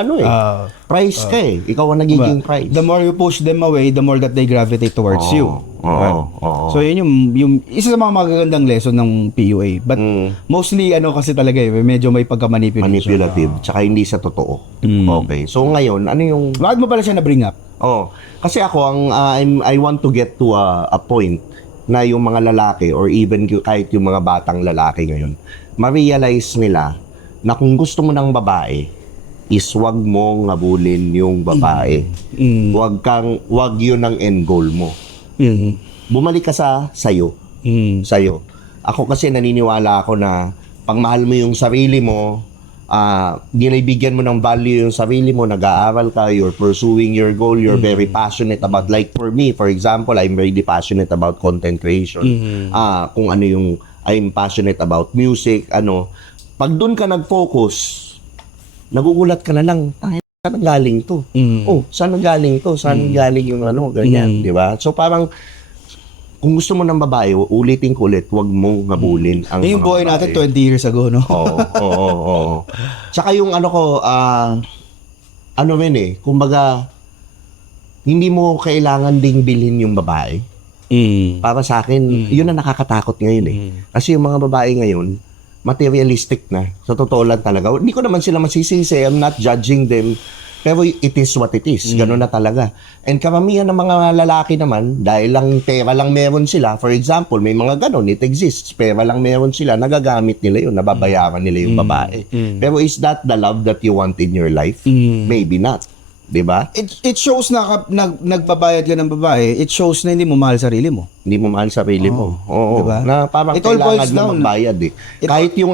price ka eh. Ikaw ang nagiging price. The more you push them away, the more that they gravitate towards you. So yun yung isa sa mga magagandang lesson ng PUA. But mostly kasi talaga medyo may manipulative, tsaka hindi sa totoo. Okay. So ngayon, bakit mo pala siya na-bring up? Kasi ako I want to get to a point na yung mga lalaki or even kahit yung mga batang lalaki ngayon, ma-realize nila na kung gusto mo ng babae, is wag mong ngabulin yung babae. Wag yun ang end goal mo. Bumalik ka sa'yo. Ako kasi naniniwala ako na pag mahal mo yung sarili mo, binibigyan mo ng value yung sarili mo, nag-aaral ka, you're pursuing your goal, you're very passionate about, like for me, for example, I'm very passionate about content creation. Kung I'm passionate about music, pag doon ka nag-focus, nagugulat ka na lang, saan galing to? Saan galing to? Saan galing yung ganyan, di ba? So parang, kung gusto mo ng babae, ulitin ko ulit, huwag mong ngabulin ang yung boy natin 20 years ago, no? Oo. Tsaka yung kumbaga, hindi mo kailangan ding bilhin yung babae. Para sa akin, yun ang nakakatakot ngayon eh. Kasi yung mga babae ngayon, materialistic na. Sa totoo lang talaga. Hindi ko naman sila masisisi. I'm not judging them. Pero it is what it is. Ganun na talaga. And karamihan ng mga lalaki naman, dahil lang pera lang meron sila, for example, may mga ganun, it exists. Pera lang meron sila, nagagamit nila yun, nababayaran nila yung babae. Pero is that the love that you want in your life? Maybe not. Diba? It shows na nagbabayad ka ng babae, it shows na hindi mo mahal sarili mo. Hindi mo mahal sarili mo. Oo. Diba? Na parang It all kailangan boils mo down. magbayad eh. Kahit yung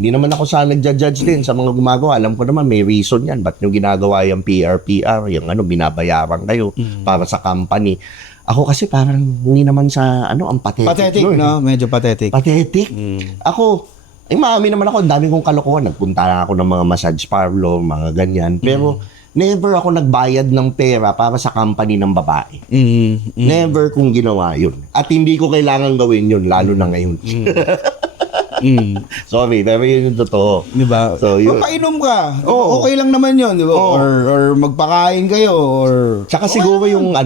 hindi naman ako sa nagja-judge din sa mga gumagawa. Alam ko naman may reason yan. Ba't nyo ginagawa yung PR, yung binabayaran kayo para sa company. Ako kasi parang hindi naman sa ang pathetic. Pathetic, no? Medyo pathetic. Pathetic. Ako, maamin naman ako, ang dami kong kalokohan. Nagpunta na ako ng mga massage parlor, mga ganyan. Pero never ako nagbayad ng pera para sa company ng babae. Never kong ginawa yun. At hindi ko kailangan gawin yun, lalo na ngayon. Sorry, pero yun yung totoo. Diba? So, yun. Magpainom ka. Okay lang naman yun, diba? Or magpakain kayo, or... Tsaka siguro yung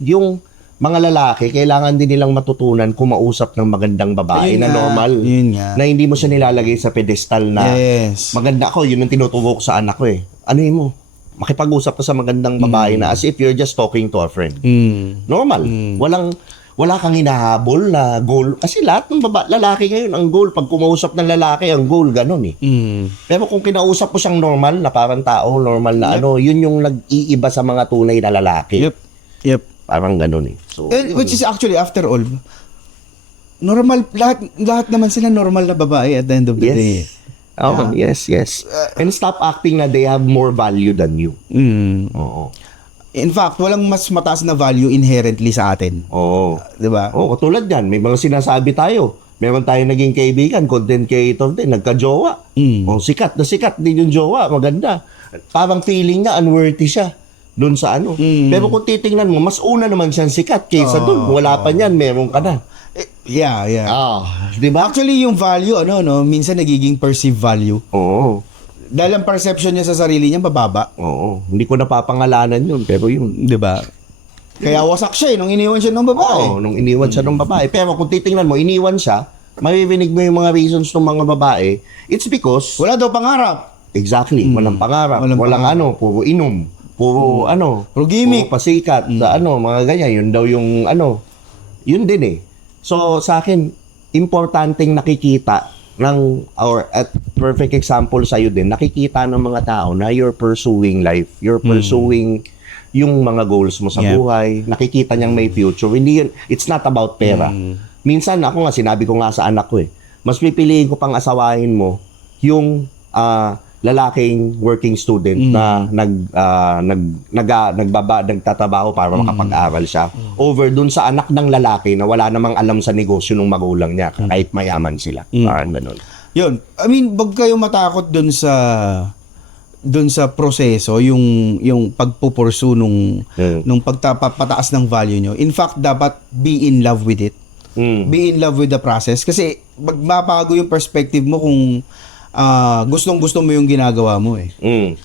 yung mga lalaki, kailangan din nilang matutunan kumausap ng magandang babae Ayun na nga. normal. Yun nga. Na hindi mo siya nilalagay sa pedestal na maganda ako. Yun ang tinuturo ko sa anak ko eh. Mo? Makipag-usap ka sa magandang babae na as if you're just talking to a friend. Normal. Wala kang hinahabol na goal. Kasi lahat ng lalaki ngayon, ang goal, pag kumausap ng lalaki, ang goal, ganun eh. Pero kung kinausap mo siyang normal, na parang tao, normal na yun yung nag-iiba sa mga tunay na lalaki. Yep. Parang ganun eh. So, which is actually, after all, normal, lahat naman sila normal na babae at the end of the day. Yes. And stop acting na they have more value than you. Oo. In fact, walang mas mataas na value inherently sa atin. Oo. Diba? Katulad yan. May mga sinasabi tayo. Meron tayong naging kaibigan, content creator din, nagka-jowa. Sikat din yung jowa. Maganda. Parang feeling niya, unworthy siya doon sa Pero kung titingnan mo, mas una naman siyang sikat kaysa doon. Wala pa niyan, meron ka na. Yeah. Diba? Actually, yung value, minsan nagiging perceived value. Oo. Dahil ang perception niya sa sarili niya, bababa. Oo. Hindi ko napapangalanan yun, pero yun. Diba? Kaya wasak siya nung iniwan siya ng babae. Nung iniwan siya ng babae. Pero kung titingnan mo, iniwan siya, maririnig mo yung mga reasons ng mga babae, it's because... Wala daw pangarap. Exactly. Walang pangarap. Walang puro inom. Puro gimmick. Puro pasikat. Sa mga ganyan. Yun daw yung yun din eh. So, sa akin, importanteng nakikita at perfect example sa'yo din, nakikita ng mga tao na you're pursuing life. You're pursuing yung mga goals mo sa buhay. Nakikita niyang may future. Hindi yun, it's not about pera. Minsan ako nga, sinabi ko nga sa anak ko mas pipiliin ko pang asawahin mo yung lalaking working student na nagtatrabaho para makapag-aral siya over dun sa anak ng lalaki na wala namang alam sa negosyo ng magulang niya kahit mayaman sila. Parang ganun. Yun. I mean, wag kayong matakot dun sa proseso, yung pagpupursu nung pagpapataas ng value nyo. In fact, dapat be in love with it. Be in love with the process. Kasi magbabago yung perspective mo kung gustong-gusto mo yung ginagawa mo eh.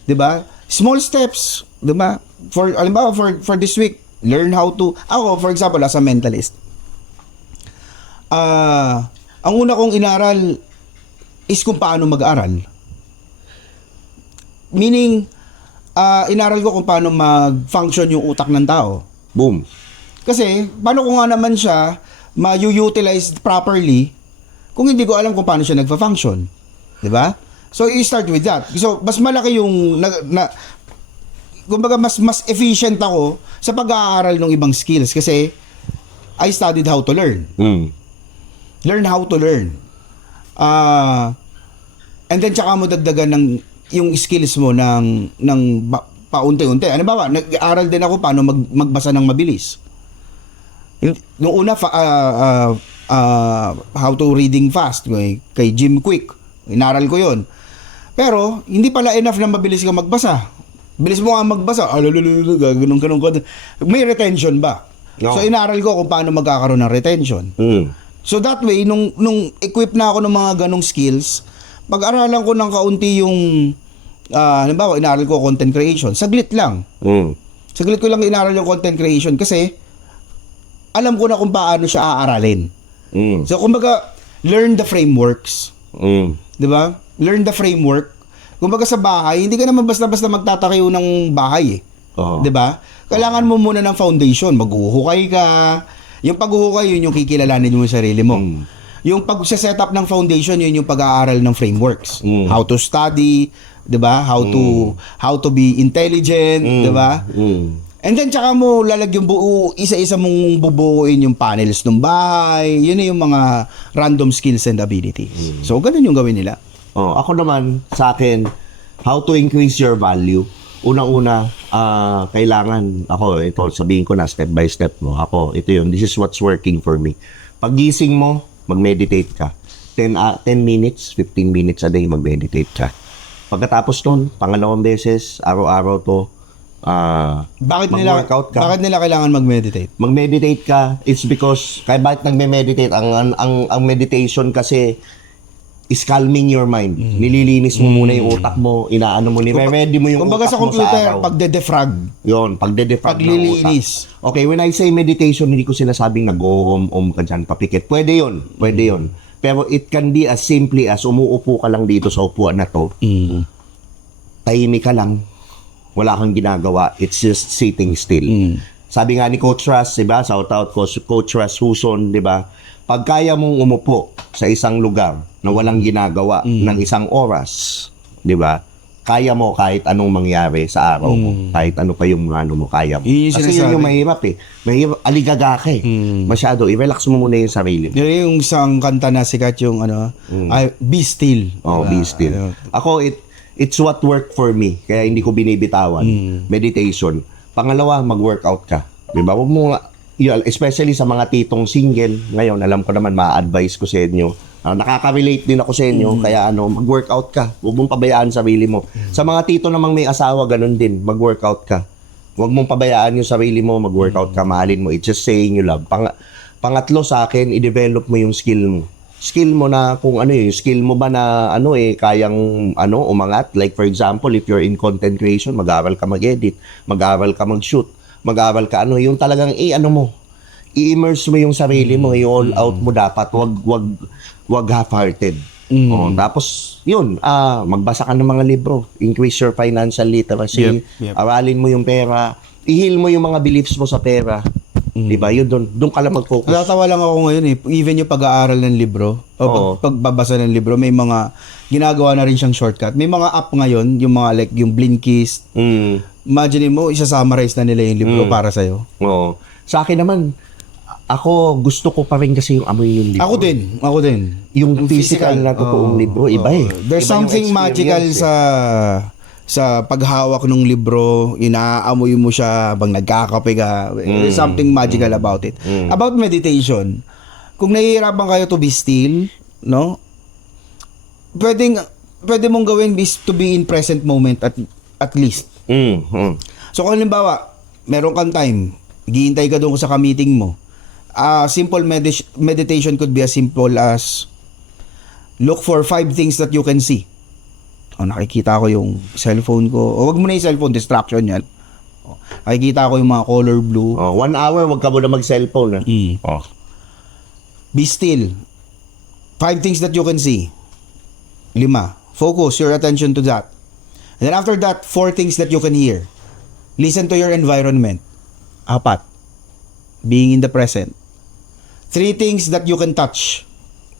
'Di ba? Small steps, 'di ba? For this week, learn how to ako for example as a mentalist. Ang una kong inaral is kung paano mag-aral. Meaning inaral ko kung paano mag-function yung utak ng tao. Boom. Kasi paano ko nga naman siya ma-utilize properly kung hindi ko alam kung paano siya nagfa-function. 'Di ba? So you start with that. So mas malaki yung kumbaga mas efficient ako sa pag-aaral ng ibang skills kasi I studied how to learn. Learn how to learn. And then tsaka mo dagdagan ng yung skills mo ng paunti-unti. Ano ba? Nag-aaral din ako paano magbasa ng mabilis. Noong una how to reading fast kay Jim Quick. Inaral ko 'yon. Pero hindi pala enough na mabilis ka magbasa. Bilis mo nga magbasa. Ganun. May retention ba? No. So inaral ko kung paano magkakaroon ng retention. So that way nung equip na ako ng mga ganong skills, pag-aralan ko ng kaunti yung halimbawa inaral ko content creation. Saglit lang. Saglit ko lang inaral yung content creation kasi alam ko na kung paano siya aaralin. So kumbaga learn the frameworks. 'Di ba? Learn the framework. Kumbaga sa bahay, hindi ka naman basta-basta magtatayo ng bahay 'Di ba? Kailangan mo muna ng foundation, maghuhukay ka. Yung paghuhukay, yun yung kikilalanin mo sa sarili mo. Yung pag-set up ng foundation, yun yung pag-aaral ng frameworks. How to study, 'di ba? How to be intelligent, 'di ba? And then tsaka mo lalagyan buo, isa-isa mong bubuuin yung panels ng bahay. Yun yung mga random skills and abilities. So ganun yung gawin nila. Ako naman sa akin, how to increase your value. Unang-una, kailangan ako ito sabihin ko na step by step mo. Ako, ito yun. This is what's working for me. Paggising mo, mag-meditate ka. 10 minutes, 15 minutes a day mag-meditate ka. Pagkatapos nun, pangalawang beses, araw-araw to, bakit nila kailangan mag-meditate? Mag-meditate ka, it's because bakit nagme-meditate ang meditation kasi is calming your mind. Nililinis mo muna yung utak mo, inaano mo, ni-ready mo yung kumbaga utak sa mo computer, sa araw. pagde-defrag. Yun, pagde-defrag ng Paglilinis. utak. Okay, when I say meditation, hindi ko sinasabing nag-om ka dyan, papikit. Pwede yun. Pero it can be as simply as umuupo ka lang dito sa upuan na to. Tahimik ka lang. Wala kang ginagawa. It's just sitting still. Sabi nga ni Coach Russ, diba? Shout out Coach Russ Huson, diba? Pag kaya mong umupo sa isang lugar na walang ginagawa ng isang oras, diba? Kaya mo kahit anong mangyari sa araw mo. Kahit ano pa yung ano mo, kaya mo. Kasi yun yung mahirap eh. Mahirap, aligaga ka eh. Masyado, i-relax mo muna yung sarili. Yung isang kanta na sikat yung Be Still. Be Still. Ako, it's what worked for me. Kaya hindi ko binibitawan. Meditation. Pangalawa, mag-workout ka. Diba? Huwag mo especially sa mga titong single. Ngayon, alam ko naman, ma-advise ko sa inyo. Nakaka-relate din ako sa inyo. Kaya mag-workout ka. Huwag mong pabayaan sarili mo. Sa mga tito namang may asawa, ganun din. Mag-workout ka. Huwag mong pabayaan yung sarili mo. Mag-workout ka. Mahalin mo. It's just saying you love. Pangatlo sa akin, i-develop mo yung skill mo. Skill mo na kung skill mo ba na kayang umangat. Like for example, if you're in content creation, mag-aaral ka mag-edit, mag-aaral ka mag-shoot, mag-aaral ka yung talagang i-immerse mo yung sarili mo, i-all out mo dapat, wag half-hearted. Tapos yun, magbasa ka ng mga libro, increase your financial literacy, aralin mo yung pera, i-heal mo yung mga beliefs mo sa pera. Diba? Yun, doon ka lang mag-focus. Natatawa lang ako ngayon even yung pag-aaral ng libro o pagbabasa ng libro, may mga ginagawa na rin siyang shortcut. May mga app ngayon, yung mga like yung Blinkist. Imagine mo, isa-summarize na nila yung libro para sa'yo. Sa akin naman, Ako, gusto ko pa rin kasi yung amoy yung libro. Ako din. Yung physical na totoong libro, iba eh. There's Iba yung something magical experience sa paghawak ng libro, inaamoy mo siya habang nagkakape ka. There's something magical about it. About meditation, kung nahihirapan kayo to be still, no? Pwede mong gawin is to be in present moment at least. So kung halimbawa, meron kang time, naghihintay ka doon sa ka-meeting mo, simple meditation could be as simple as look for 5 things that you can see. Nakikita ko yung cellphone ko. Wag mo na yung cellphone, distraction yan. Nakikita ko yung mga color blue. 1 hour, wag ka muna mag-cellphone. Be still. 5 things that you can see. 5. Focus your attention to that. And then after that, 4 things that you can hear. Listen to your environment. 4. Being in the present. 3 things that you can touch.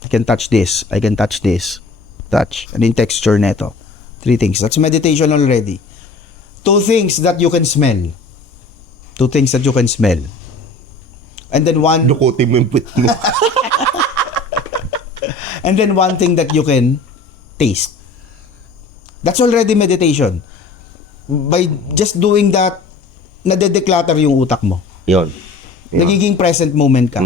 I can touch this. I can touch this. Touch. Ano yung texture neto? 3 things. That's meditation already. 2 things that you can smell. 2 things that you can smell. And then 1. Dukutin mo yung pit mo. And then 1 thing that you can taste. That's already meditation. By just doing that, nade-declutter yung utak mo. Yun. Nagiging present moment ka.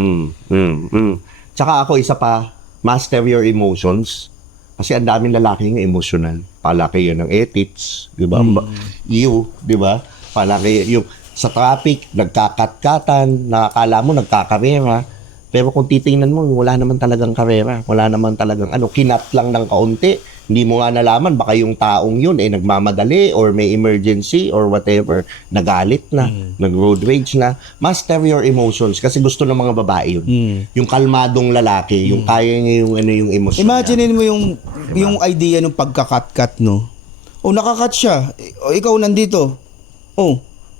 Tsaka ako, isa pa, master your emotions. Kasi ang daming lalaki ng emotional. Palaki yan ng ethics, di ba? You, di ba? Palaki yung sa traffic, nagkakatkatan, nakakala mo nagkakarera. Pero kung titingnan mo, wala naman talagang karera. Wala naman talagang kinat lang ng kaunti. Hindi mo nga nalaman, baka yung taong yun nagmamadali or may emergency or whatever. Nagalit na, nag-road rage na. Master your emotions kasi gusto ng mga babae yun. Yung kalmadong lalaki, yung kaya niya yung emosyon. Imagine mo yung idea ng pagkakat-kat, no? Nakakat siya. Ikaw nandito.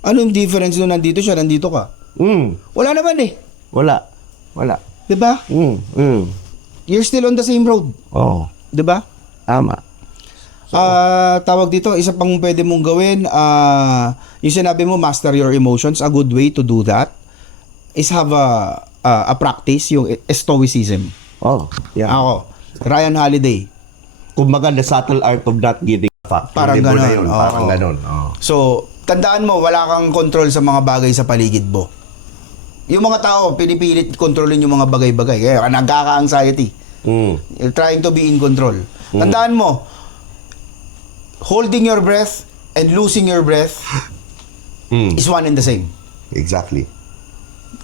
Ano yung difference nung nandito siya, nandito ka? Wala naman eh. Wala. 'Di ba? You're still on the same road. 'Di ba? Tama. Tawag dito, isa pang pwede mong gawin, yung sinabi mo, master your emotions. A good way to do that is have a practice, yung stoicism. Yeah. Ako, Ryan Holiday. Kumbaga, the subtle art of not giving a fuck. Parang Yung libro na ganon. yun, parang ganon. So, tandaan mo, wala kang control sa mga bagay sa paligid mo. Yung mga tao, pinipilit kontrolin yung mga bagay-bagay. Kaya nagkaka-anxiety. You're trying to be in control. Tandaan mo, holding your breath and losing your breath is one and the same. Exactly.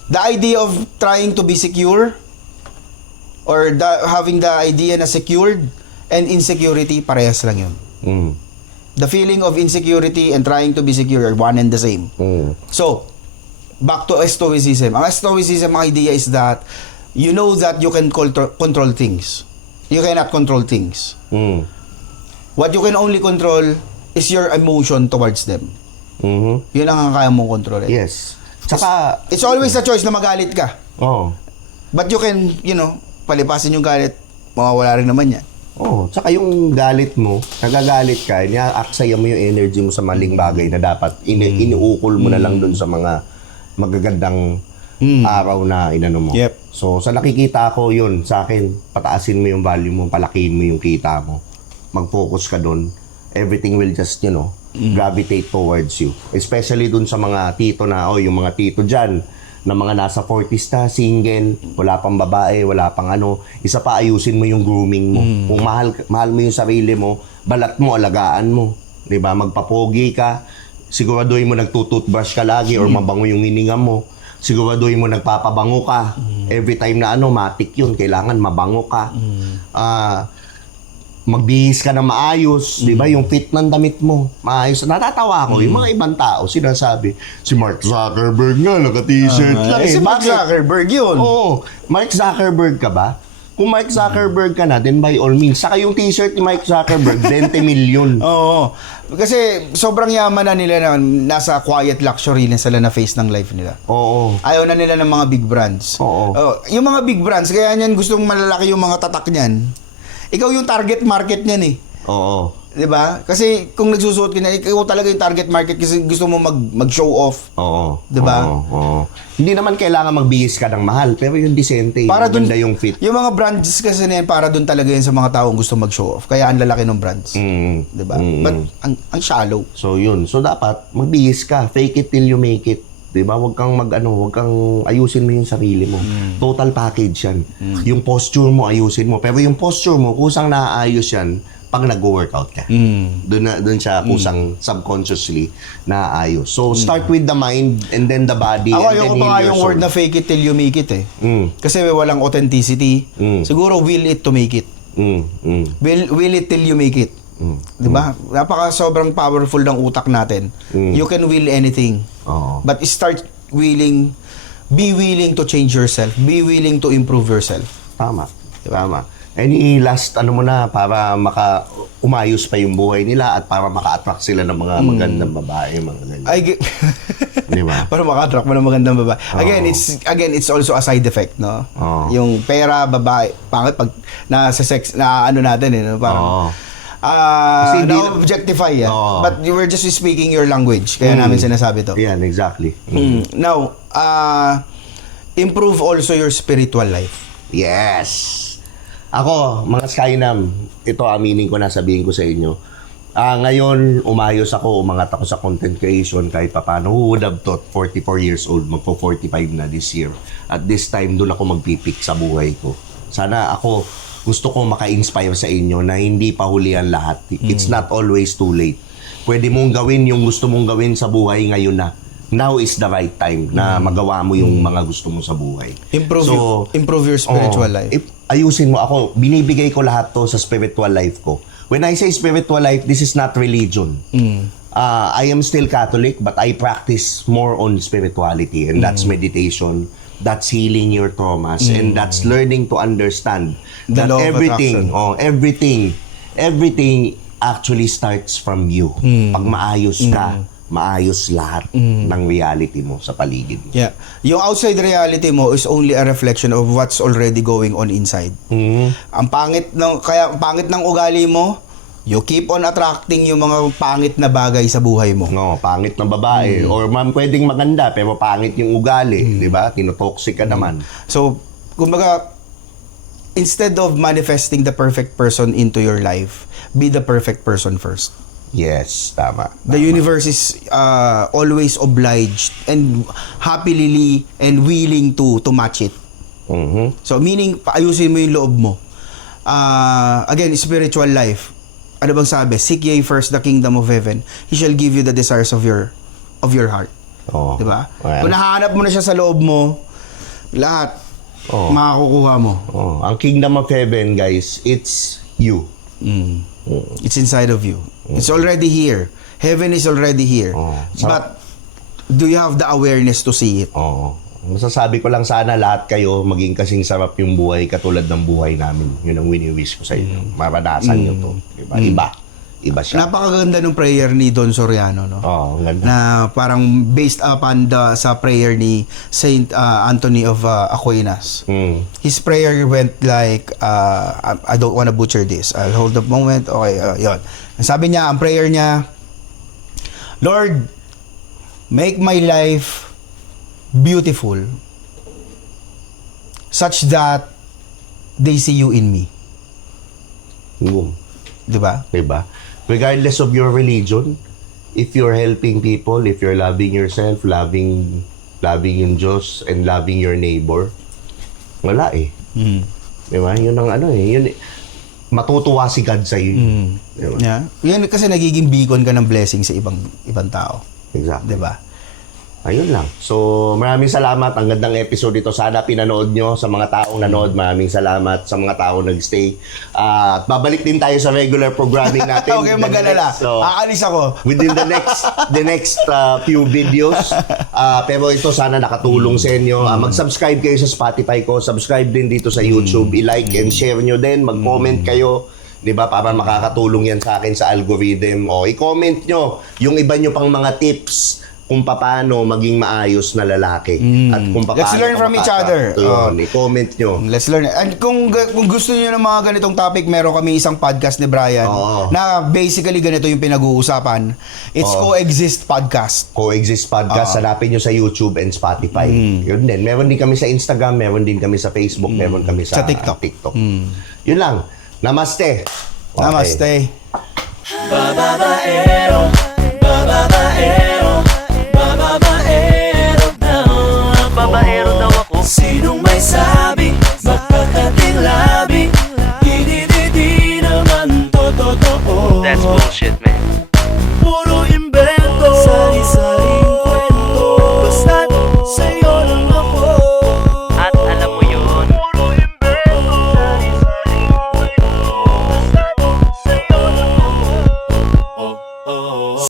The idea of trying to be secure or having the idea na secured and insecurity, parehas lang yun. The feeling of insecurity and trying to be secure are one and the same. So, back to stoicism. Ang stoicism, ang idea is that you know that you can control things. You cannot control things. What you can only control is your emotion towards them. Yun ang kaya mong kontrolin. Yes. Tsaka, It's always a choice na magalit ka. But you can, palipasin yung galit, mawawala rin naman yan. Tsaka yung galit mo, nagagalit ka, iniaaksaya mo yung energy mo sa maling bagay na dapat iniukol mo na lang dun sa mga magagandang araw na inano mo. Yep. So, sa nakikita ko yun, sa akin, pataasin mo yung value mo, palakihin mo yung kita mo. Mag-focus ka dun. Everything will just, gravitate towards you. Especially dun sa mga tito na, yung mga tito dyan, na mga nasa 40s na, single, wala pang babae, wala pang isa pa, ayusin mo yung grooming mo. Kung mahal mo yung sarili mo, balat mo, alagaan mo. Diba? Magpapogi ka, siguraduhin mo nagtututbrush ka lagi or mabango yung hininga mo. Siguraduhin mo nagpapabango ka. Every time na matik yun, kailangan mabango ka. Magbihis ka na maayos, di ba? Yung fit ng damit mo, maayos. Natatawa ako, yung mga ibang tao, sinasabi, si Mark Zuckerberg nga, naka-t-shirt lang Si Mark Zuckerberg yun. Oo. Mark Zuckerberg ka ba? Kung Mark Zuckerberg ka na, then by all means, saka yung t-shirt ni Mark Zuckerberg, 20 million. Oo. Kasi sobrang yaman na nila na nasa quiet luxury na sila na face ng life nila. Oo. Ayaw na nila ng mga big brands. Oo. Yung mga big brands, kaya niyan gustong malalaki yung mga tatak niyan. Ikaw yung target market niyan eh. Oo. 'Di ba? Kasi kung nagsusuot ka na, ikaw talaga yung target market kasi gusto mo mag-show off. Oo. 'Di ba? Oo. Hindi naman kailangan magbihis ka ng mahal, pero yung decente, Para dun, maganda yung fit. yung mga brands kasi na yan, para doon talaga yan sa mga taong gusto mag-show off. Kaya ang lalaki ng brands. 'Di ba? But ang shallow. So yun. So dapat magbihis ka, fake it till you make it. 'Di ba? Huwag kang huwag kang ayusin mo yung sarili mo. Total package 'yan. Yung posture mo ayusin mo. Pero yung posture mo kusang naaayos 'yan pag nag-workout ka. Doon siya kusang subconsciously naaayos. So start with the mind and then the body Ako and then ayoko pa nga yung word na fake it till you make it eh. Kasi walang authenticity. Siguro will it to make it. Will it till you make it. 'Di ba? Napaka sobrang powerful ng utak natin. You can will anything. But be willing to change yourself. Be willing to improve yourself. Tama. Tama. Any last mo na para umayos pa yung buhay nila at para maka-attract sila ng mga magandang babae, mga ganyan. Di ba? Para maka-attract mo ng magandang babae. It's also a side effect, no? Yung pera, babae, pangit pag nasa sex, natin no? Parang na-objectify yan. But you were just speaking your language. Kaya namin sinasabi to. Yeah, exactly. Now, improve also your spiritual life. Yes! Ako, mga Skynam, ito aminin ko na, sabihin ko sa inyo. Ngayon, umayos ako, umangat ako sa content creation kahit paano. Who would have thought, 44 years old, magpo-45 na this year. At this time, doon ako magpipik sa buhay ko. Sana ako, gusto ko maka-inspire sa inyo na hindi pa huli ang lahat. It's not always too late. Pwede mong gawin yung gusto mong gawin sa buhay ngayon na. Now is the right time na magawa mo yung mga gusto mo sa buhay. Improve your spiritual life. Ayusin mo ako, binibigay ko lahat to sa spiritual life ko. When I say spiritual life, this is not religion. I am still Catholic, but I practice more on spirituality, and that's meditation, that's healing your traumas, and that's learning to understand The that law of everything actually starts from you. Pag maayos ka, maayos lahat ng reality mo sa paligid mo. Yeah. Yung outside reality mo is only a reflection of what's already going on inside. Ang pangit ng ugali mo, you keep on attracting yung mga pangit na bagay sa buhay mo. No, pangit na babae or pwedeng maganda pero pangit yung ugali, 'di ba? Tinotoxic ka naman. So, kumbaga, instead of manifesting the perfect person into your life, be the perfect person first. Yes, tama. The universe is always obliged and happily and willing to match it. So meaning, paayusin mo yung loob mo. Again, spiritual life. Ano bang sabi? Seek ye first the kingdom of heaven. He shall give you the desires of your heart. Diba? Kung nahanap mo na siya sa loob mo, lahat makakukuha mo. Ang kingdom of heaven, guys, it's you. It's inside of you. It's already here. Heaven is already here. But do you have the awareness to see it? Masasabi ko lang sana lahat kayo maging kasing sarap yung buhay katulad ng buhay namin. Yun ang wini-wish ko sa inyo. Maranasan nyo to. Diba? Iba siya. Napakaganda ng prayer ni Don Soriano, no? Ang ganda. Na parang based upon sa prayer ni Saint Anthony of Aquinas. His prayer went like, I don't wanna butcher this. I'll hold the moment. Okay, yun. Sabi niya, ang prayer niya, Lord, make my life beautiful such that they see you in me. Diba? Diba? Regardless of your religion, if you're helping people, if you're loving yourself, loving yung Diyos, and loving your neighbor, wala eh. Diba? Yun ang yun matutuwa si God sa iyo. Diba? Yeah. Yan kasi nagiging beacon ka ng blessing sa ibang tao. Exactly. Diba? Ayun lang. So, maraming salamat. Ang gandang episode ito. Sana pinanood nyo sa mga taong nanood. Maraming salamat sa mga taong nagstay. At babalik din tayo sa regular programming natin. Okay, mag-alala. Aalis ako. Within the next few videos. Pero ito sana nakatulong sa inyo. Mag-subscribe kayo sa Spotify ko. Subscribe din dito sa YouTube. I-like and share nyo din. Mag-comment kayo. 'Di ba? Para makakatulong yan sa akin sa algorithm. O i-comment nyo yung iba nyo pang mga tips kung paano maging maayos na lalaki at kung paano Let's learn from each other. Yun, i-comment nyo. Let's learn. And kung gusto niyo ng mga ganitong topic, meron kami isang podcast ni Brian na basically ganito yung pinag-uusapan. It's Coexist Podcast. Coexist Podcast, hanapin nyo sa YouTube and Spotify. Yun din. Meron din kami sa Instagram, meron din kami sa Facebook, meron kami sa TikTok. Yun lang. Namaste. Okay. Namaste. Babaero, babaero, babaero daw ako. Sinong may sa